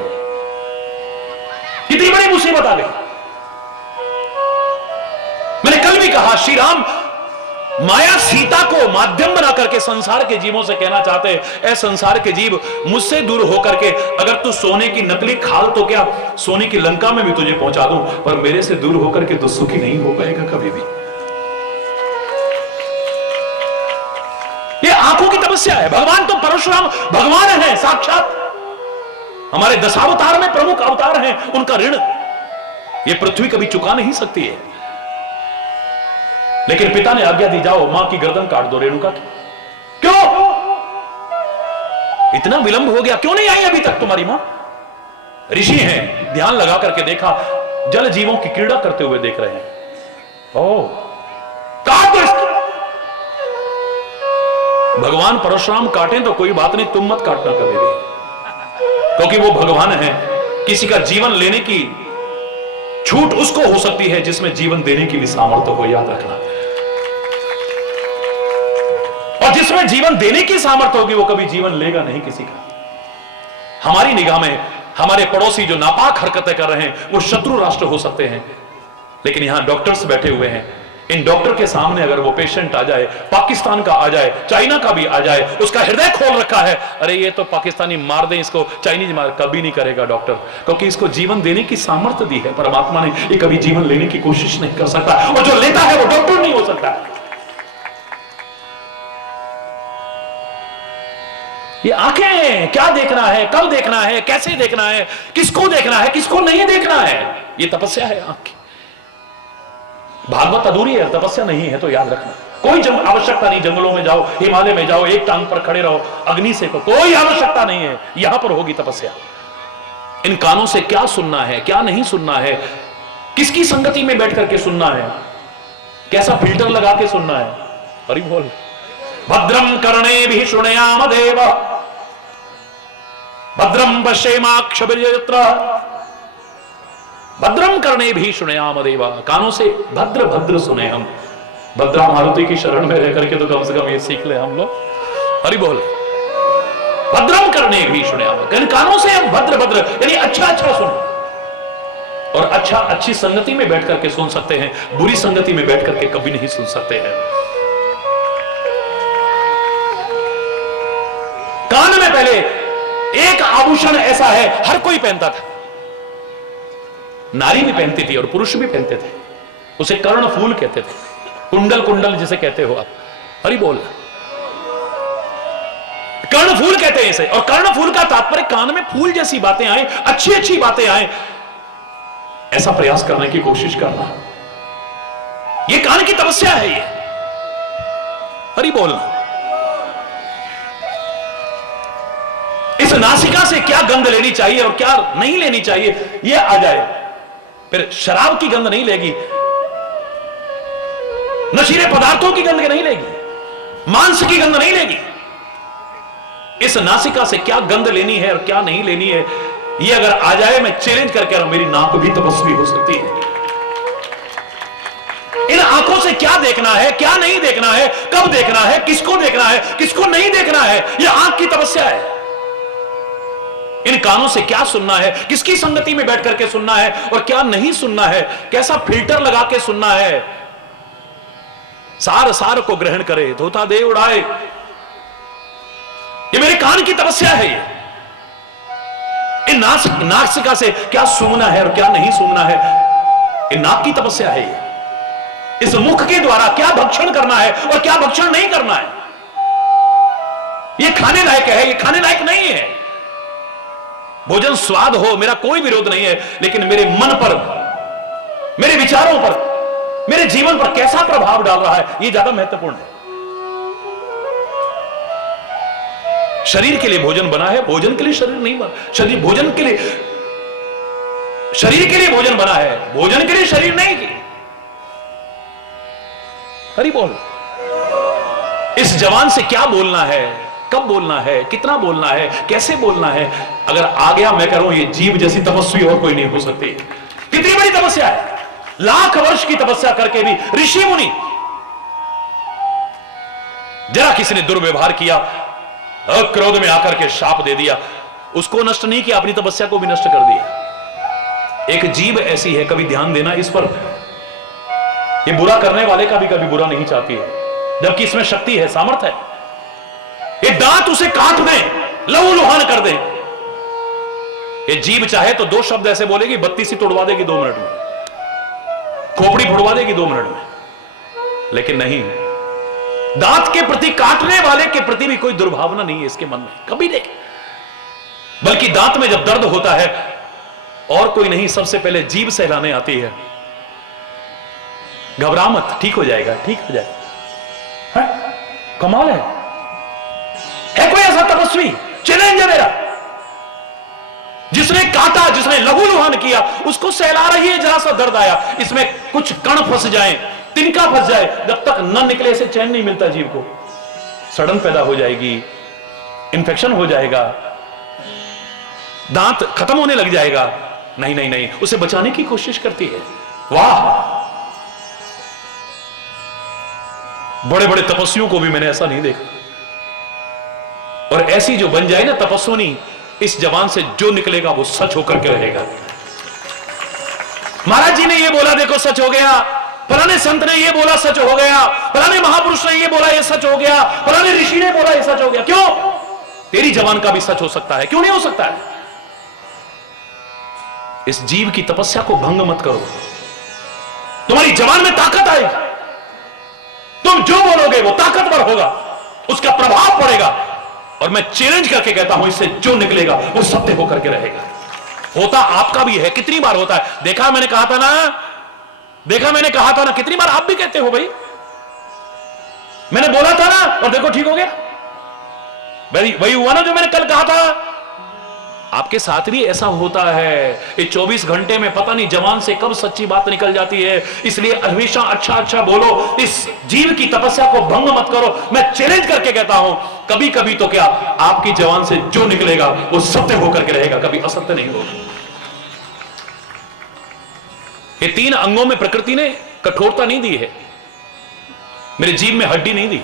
कितनी बड़ी मुसीबत आ गई। फिर भी कहा, श्री राम माया सीता को माध्यम बना करके संसार के जीवों से कहना चाहते हैं, ऐ संसार के जीव, मुझसे दूर होकर के अगर तू सोने की नकली खाल तो क्या सोने की लंका में भी तुझे पहुंचा दूं, पर मेरे से दूर होकर के तू सुखी नहीं हो पाएगा कभी भी। ये आंखों की तपस्या है। भगवान तो परशुराम भगवान है साक्षात, हमारे दशावतार में प्रमुख अवतार हैं, उनका ऋण ये पृथ्वी कभी चुका नहीं सकती है। लेकिन पिता ने आज्ञा दी, जाओ मां की गर्दन काट दो रेणुका की। क्यों इतना विलंब हो गया, क्यों नहीं आई अभी तक तुम्हारी मां? ऋषि हैं, ध्यान लगा करके देखा, जल जीवों की क्रीड़ा करते हुए देख रहे हैं। ओ काट दो इसको। भगवान परशुराम काटें तो कोई बात नहीं, तुम मत काटना कभी भी, क्योंकि वो भगवान है। किसी का जीवन लेने की छूट उसको हो सकती है जिसमें जीवन देने की भी सामर्थ्य हो, याद रखना। और जिसमें जीवन देने की सामर्थ्य होगी वो कभी जीवन लेगा नहीं किसी का। हमारी निगाह में हमारे पड़ोसी जो नापाक हरकतें कर रहे हैं वो शत्रु राष्ट्र हो सकते हैं, लेकिन यहां डॉक्टर्स बैठे हुए हैं, इन डॉक्टर के सामने अगर वो पेशेंट आ जाए, पाकिस्तान का आ जाए, चाइना का भी आ जाए, उसका हृदय खोल रखा है, अरे ये तो पाकिस्तानी मार दें इसको, चाइनीज मार, कभी नहीं करेगा डॉक्टर, क्योंकि इसको जीवन देने की सामर्थ्य दी है परमात्मा ने। ये कभी जीवन लेने की कोशिश नहीं कर सकता, और जो लेता है वो डॉक्टर नहीं हो सकता। ये आंखें क्या देखना है, कब देखना है, कैसे देखना है, किसको देखना है, किसको नहीं देखना है, ये तपस्या है आंख। भागवत अधूरी है, तपस्या नहीं है, तो याद रखना। कोई आवश्यकता नहीं, जंगलों में जाओ, हिमालय में जाओ, एक टांग पर खड़े रहो, अग्नि से कोई आवश्यकता नहीं है, यहां पर होगी तपस्या। इन कानों से क्या सुनना है, क्या नहीं सुनना है, किसकी संगति में बैठ करके सुनना है, कैसा फिल्टर लगा के सुनना है। हरि बोल। भद्रम कर्णेभिः शृणुयाम देव, भद्रम पश्येमाक्षभिर्यत्र, भद्रम कर्णेभिः शृणुयाम देव, कानों से भद्र भद्र सुने हम। भद्रा मारुति की शरण में रह करके तो कम से कम ये सीख ले हम लोग। हरि बोल। भद्रम कर्णेभिः शृणुयाम, कानों से हम भद्र भद्र यानी अच्छा अच्छा सुन, और अच्छा अच्छी संगति में बैठ करके सुन सकते हैं, बुरी संगति में बैठ करके कभी नहीं सुन सकते हैं। कान में पहले एक आभूषण ऐसा है हर कोई पहनता था, नारी भी पहनती थी और पुरुष भी पहनते थे, उसे कर्ण फूल कहते थे, कुंडल कुंडल जिसे कहते हो आप। हरि बोल। कर्ण फूल कहते हैं इसे, और कर्ण फूल का तात्पर्य कान में फूल जैसी बातें आए, अच्छी अच्छी बातें आए, ऐसा प्रयास करने की कोशिश करना, ये कान की तपस्या है ये। हरि बोल। इस नासिका से क्या गंध लेनी चाहिए और क्या नहीं लेनी चाहिए ये आ जाए, फिर शराब की गंध नहीं लेगी, नशीले पदार्थों की गंध नहीं लेगी, मांस की गंध नहीं लेगी। इस नासिका से क्या गंध लेनी है और क्या नहीं लेनी है ये अगर आ जाए, मैं चैलेंज करके मेरी नाक भी तपस्वी हो सकती है। इन आंखों से क्या देखना है, क्या नहीं देखना है, कब देखना है, किसको देखना है, किसको नहीं देखना है, यह आंख की तपस्या है। इन कानों से क्या सुनना है, किसकी संगति में बैठ करके सुनना है और क्या नहीं सुनना है, कैसा फिल्टर लगा के सुनना है। सार सार को ग्रहण करे, धोता दे उड़ाए, ये मेरे कान की तपस्या है। ये इन नासिका से क्या सूंघना है और क्या नहीं सूंघना है, ये नाक की तपस्या है। ये इस मुख के द्वारा क्या भक्षण करना है और क्या भक्षण नहीं करना है, ये खाने लायक है, ये खाने लायक नहीं है। भोजन स्वाद हो, मेरा कोई विरोध नहीं है, लेकिन मेरे मन पर, मेरे विचारों पर, मेरे जीवन पर कैसा प्रभाव डाल रहा है, यह ज्यादा महत्वपूर्ण है। शरीर के लिए भोजन बना है, भोजन के लिए शरीर नहीं बना। शरीर भोजन के लिए, शरीर के लिए भोजन बना है, भोजन के लिए शरीर नहीं की। हरि बोल। इस जवान से क्या बोलना है, कब बोलना है, कितना बोलना है, कैसे बोलना है, अगर आ गया, मैं कह रहा हूं ये जीव जैसी तपस्वी और कोई नहीं हो सकती। कितनी बड़ी तपस्या है, लाख वर्ष की तपस्या करके भी ऋषि मुनि, जरा किसी ने दुर्व्यवहार किया, क्रोध में आकर के शाप दे दिया, उसको नष्ट नहीं किया, अपनी तपस्या को भी नष्ट कर दिया। एक जीव ऐसी है, कभी ध्यान देना इस पर, ये बुरा करने वाले का भी कभी बुरा नहीं चाहती है, जबकि इसमें शक्ति है, सामर्थ्य है। ये दांत उसे काट दे, लहूलुहान कर दे। ये जीभ चाहे तो दो शब्द ऐसे बोलेगी, बत्ती सी तोड़वा देगी 2 मिनट में, खोपड़ी फुड़वा देगी 2 मिनट में। लेकिन नहीं, दांत के प्रति, काटने वाले के प्रति भी कोई दुर्भावना नहीं है इसके मन में, कभी नहीं। बल्कि दांत में जब दर्द होता है, और कोई नहीं, सबसे पहले जीभ सहलाने आती है। घबरा मत, ठीक हो जाएगा, ठीक हो जाएगा। कमाल है कोई ऐसा तपस्वी? चैलेंज है मेरा, जिसने काटा, जिसने लहूलुहान किया, उसको सहला रही है, जरा सा दर्द आया, इसमें कुछ कण फंस जाए, तिनका फंस जाए, जब तक न निकले से चैन नहीं मिलता जीव को। सड़न पैदा हो जाएगी, इंफेक्शन हो जाएगा, दांत खत्म होने लग जाएगा। नहीं नहीं नहीं, उसे बचाने की कोशिश करती है। वाह, बड़े बड़े तपस्वियों को भी मैंने ऐसा नहीं देखा। और ऐसी जो बन जाए ना तपस्विनी, इस जबान से जो निकलेगा वो सच होकर के रहेगा। महाराज जी ने ये बोला, देखो सच हो गया। फलाने संत ने ये बोला, सच हो गया। फलाने महापुरुष ने ये बोला, ये सच हो गया। फलाने ऋषि ने बोला, ये सच हो गया। क्यों? तेरी जबान का भी सच हो सकता है, क्यों नहीं हो सकता है? इस जीव की तपस्या को भंग मत करो, तुम्हारी जबान में ताकत आएगी। तुम जो बोलोगे वो ताकतवर होगा, उसका प्रभाव पड़ेगा। और मैं चैलेंज करके कहता हूं, इससे जो निकलेगा वो सत्य होकर के रहेगा। होता आपका भी है, कितनी बार होता है। देखा मैंने कहा था ना, देखा मैंने कहा था ना, कितनी बार आप भी कहते हो भाई मैंने बोला था ना, और देखो ठीक हो गया। वही हुआ ना जो मैंने कल कहा था। आपके साथ भी ऐसा होता है। ये 24 घंटे में पता नहीं जबान से कब सच्ची बात निकल जाती है। इसलिए हमेशा अच्छा अच्छा बोलो, इस जीव की तपस्या को भंग मत करो। मैं चैलेंज करके कहता हूं, कभी कभी तो क्या, आपकी जबान से जो निकलेगा वो सत्य होकर के रहेगा, कभी असत्य नहीं होगा। ये 3 अंगों में प्रकृति ने कठोरता नहीं दी है। मेरे जीभ में हड्डी नहीं दी,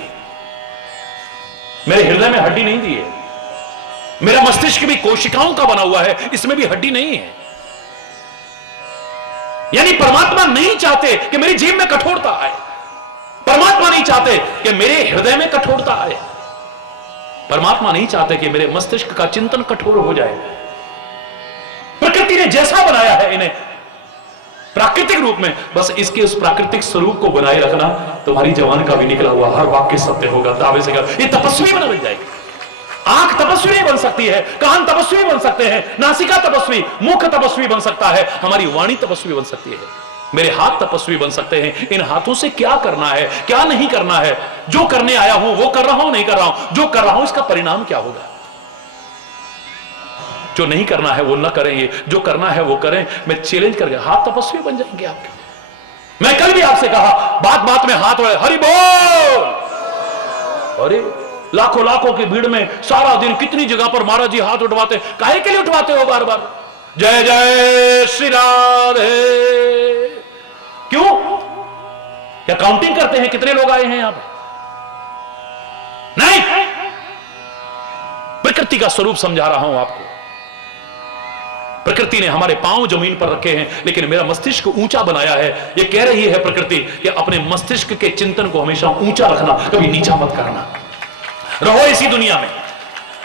मेरे हृदय में हड्डी नहीं दी है। मेरा मस्तिष्क भी कोशिकाओं का बना हुआ है, इसमें भी हड्डी नहीं है। यानी परमात्मा नहीं चाहते कि मेरी जीभ में कठोरता आए, परमात्मा नहीं चाहते कि मेरे हृदय में कठोरता आए, परमात्मा नहीं चाहते कि मेरे मस्तिष्क का चिंतन कठोर हो जाए। प्रकृति ने जैसा बनाया है इन्हें प्राकृतिक रूप में, बस इसके उस प्राकृतिक स्वरूप को बनाए रखना। तुम्हारी जबान का भी निकला हुआ हर वाक्य सत्य होगा, दावे से कर। ये तपस्वी बन जाएगी। आंख तपस्वी बन सकती है, कान तपस्वी बन सकते हैं, नासिका तपस्वी, मुख तपस्वी बन सकता है, हमारी वाणी तपस्वी बन सकती है, मेरे हाथ तपस्वी बन सकते हैं। इन हाथों से क्या करना है, क्या नहीं करना है, जो करने आया हूं वो कर रहा हूं, नहीं कर रहा हूं, जो कर रहा हूं इसका परिणाम क्या होगा। जो नहीं करना है वो ना करें, जो करना है वो करें। मैं चैलेंज करके, हाथ तपस्वी बन जाएंगे आपके। मैं कल भी आपसे कहा, बात बात में हाथ उठाए, हरि बोल। अरे लाखों लाखों की भीड़ में सारा दिन कितनी जगह पर महाराज जी हाथ उठवाते, काहे के लिए उठवाते हो बार बार? जय जय श्री राधे। क्यों? क्या काउंटिंग करते हैं कितने लोग आए हैं यहां पर? नहीं, प्रकृति का स्वरूप समझा रहा हूं आपको। प्रकृति ने हमारे पांव जमीन पर रखे हैं, लेकिन मेरा मस्तिष्क ऊंचा बनाया है। यह कह रही है प्रकृति कि अपने मस्तिष्क के चिंतन को हमेशा ऊंचा रखना, कभी नीचा मत करना। रहो इसी दुनिया में,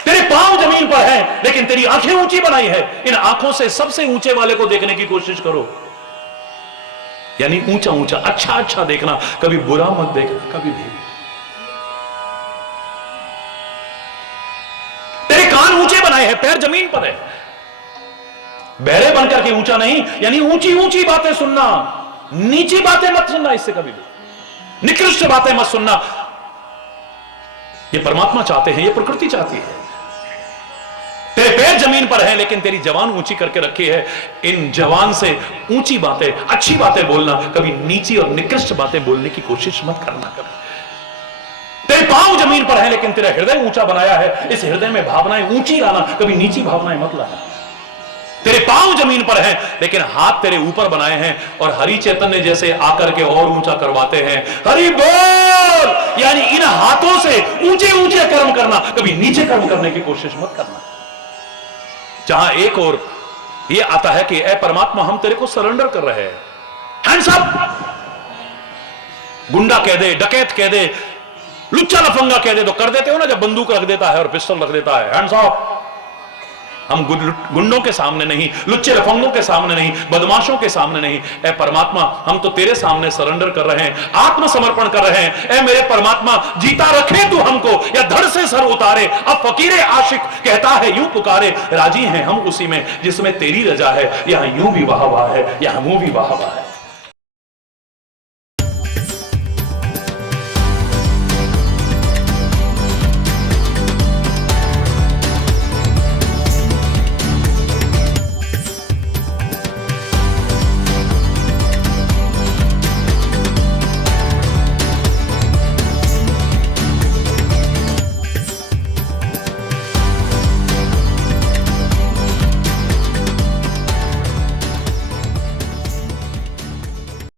तेरे पांव जमीन पर हैं, लेकिन तेरी आंखें ऊंची बनाई है। इन आंखों से सबसे ऊंचे वाले को देखने की कोशिश करो, यानी ऊंचा ऊंचा, अच्छा अच्छा देखना, कभी बुरा मत देखना कभी भी। तेरे कान ऊंचे बनाए हैं, पैर जमीन पर है, बहरे बनकर के ऊंचा नहीं, यानी ऊंची ऊंची बातें सुनना, नीची बातें मत सुनना, इससे कभी भी निकृष्ट बातें मत सुनना। ये परमात्मा चाहते हैं, ये प्रकृति चाहती है। तेरे पैर जमीन पर है, लेकिन तेरी जबान ऊंची करके रखी है। इन जबान से ऊंची बातें, अच्छी बातें बोलना, कभी नीची और निकृष्ट बातें बोलने की कोशिश मत करना। कभी तेरे पांव जमीन पर है, लेकिन तेरा हृदय ऊंचा बनाया है, इस हृदय में भावनाएं ऊंची लाना, कभी नीची भावनाएं मत लाना। तेरे पांव जमीन पर हैं, लेकिन हाथ तेरे ऊपर बनाए हैं, और हरि चैतन्य जैसे आकर के और ऊंचा करवाते हैं। हरि बोल। यानी इन हाथों से ऊंचे ऊंचे कर्म करना, कभी नीचे कर्म करने की कोशिश मत करना। जहां एक और ये आता है कि ऐ परमात्मा, हम तेरे को सरेंडर कर रहे हैं, हैंड्स अप, गुंडा कह दे, डकैत कह दे, लुच्चा लफंगा कह दे तो कर देते हो ना, जब बंदूक रख देता है और पिस्टल रख देता है। Hands of. हम गुंडों के सामने नहीं, लुच्चे लफंगों के सामने नहीं, बदमाशों के सामने नहीं। ए परमात्मा, हम तो तेरे सामने सरेंडर कर रहे हैं, आत्मसमर्पण कर रहे हैं। ए मेरे परमात्मा, जीता रखे तू हमको या धड़ से सर उतारे। अब फकीरे आशिक कहता है यूं पुकारे, राजी हैं हम उसी में जिसमें तेरी रजा है। यहां यूं भी वाह वाह है, यहां यूं भी वाह वाह है।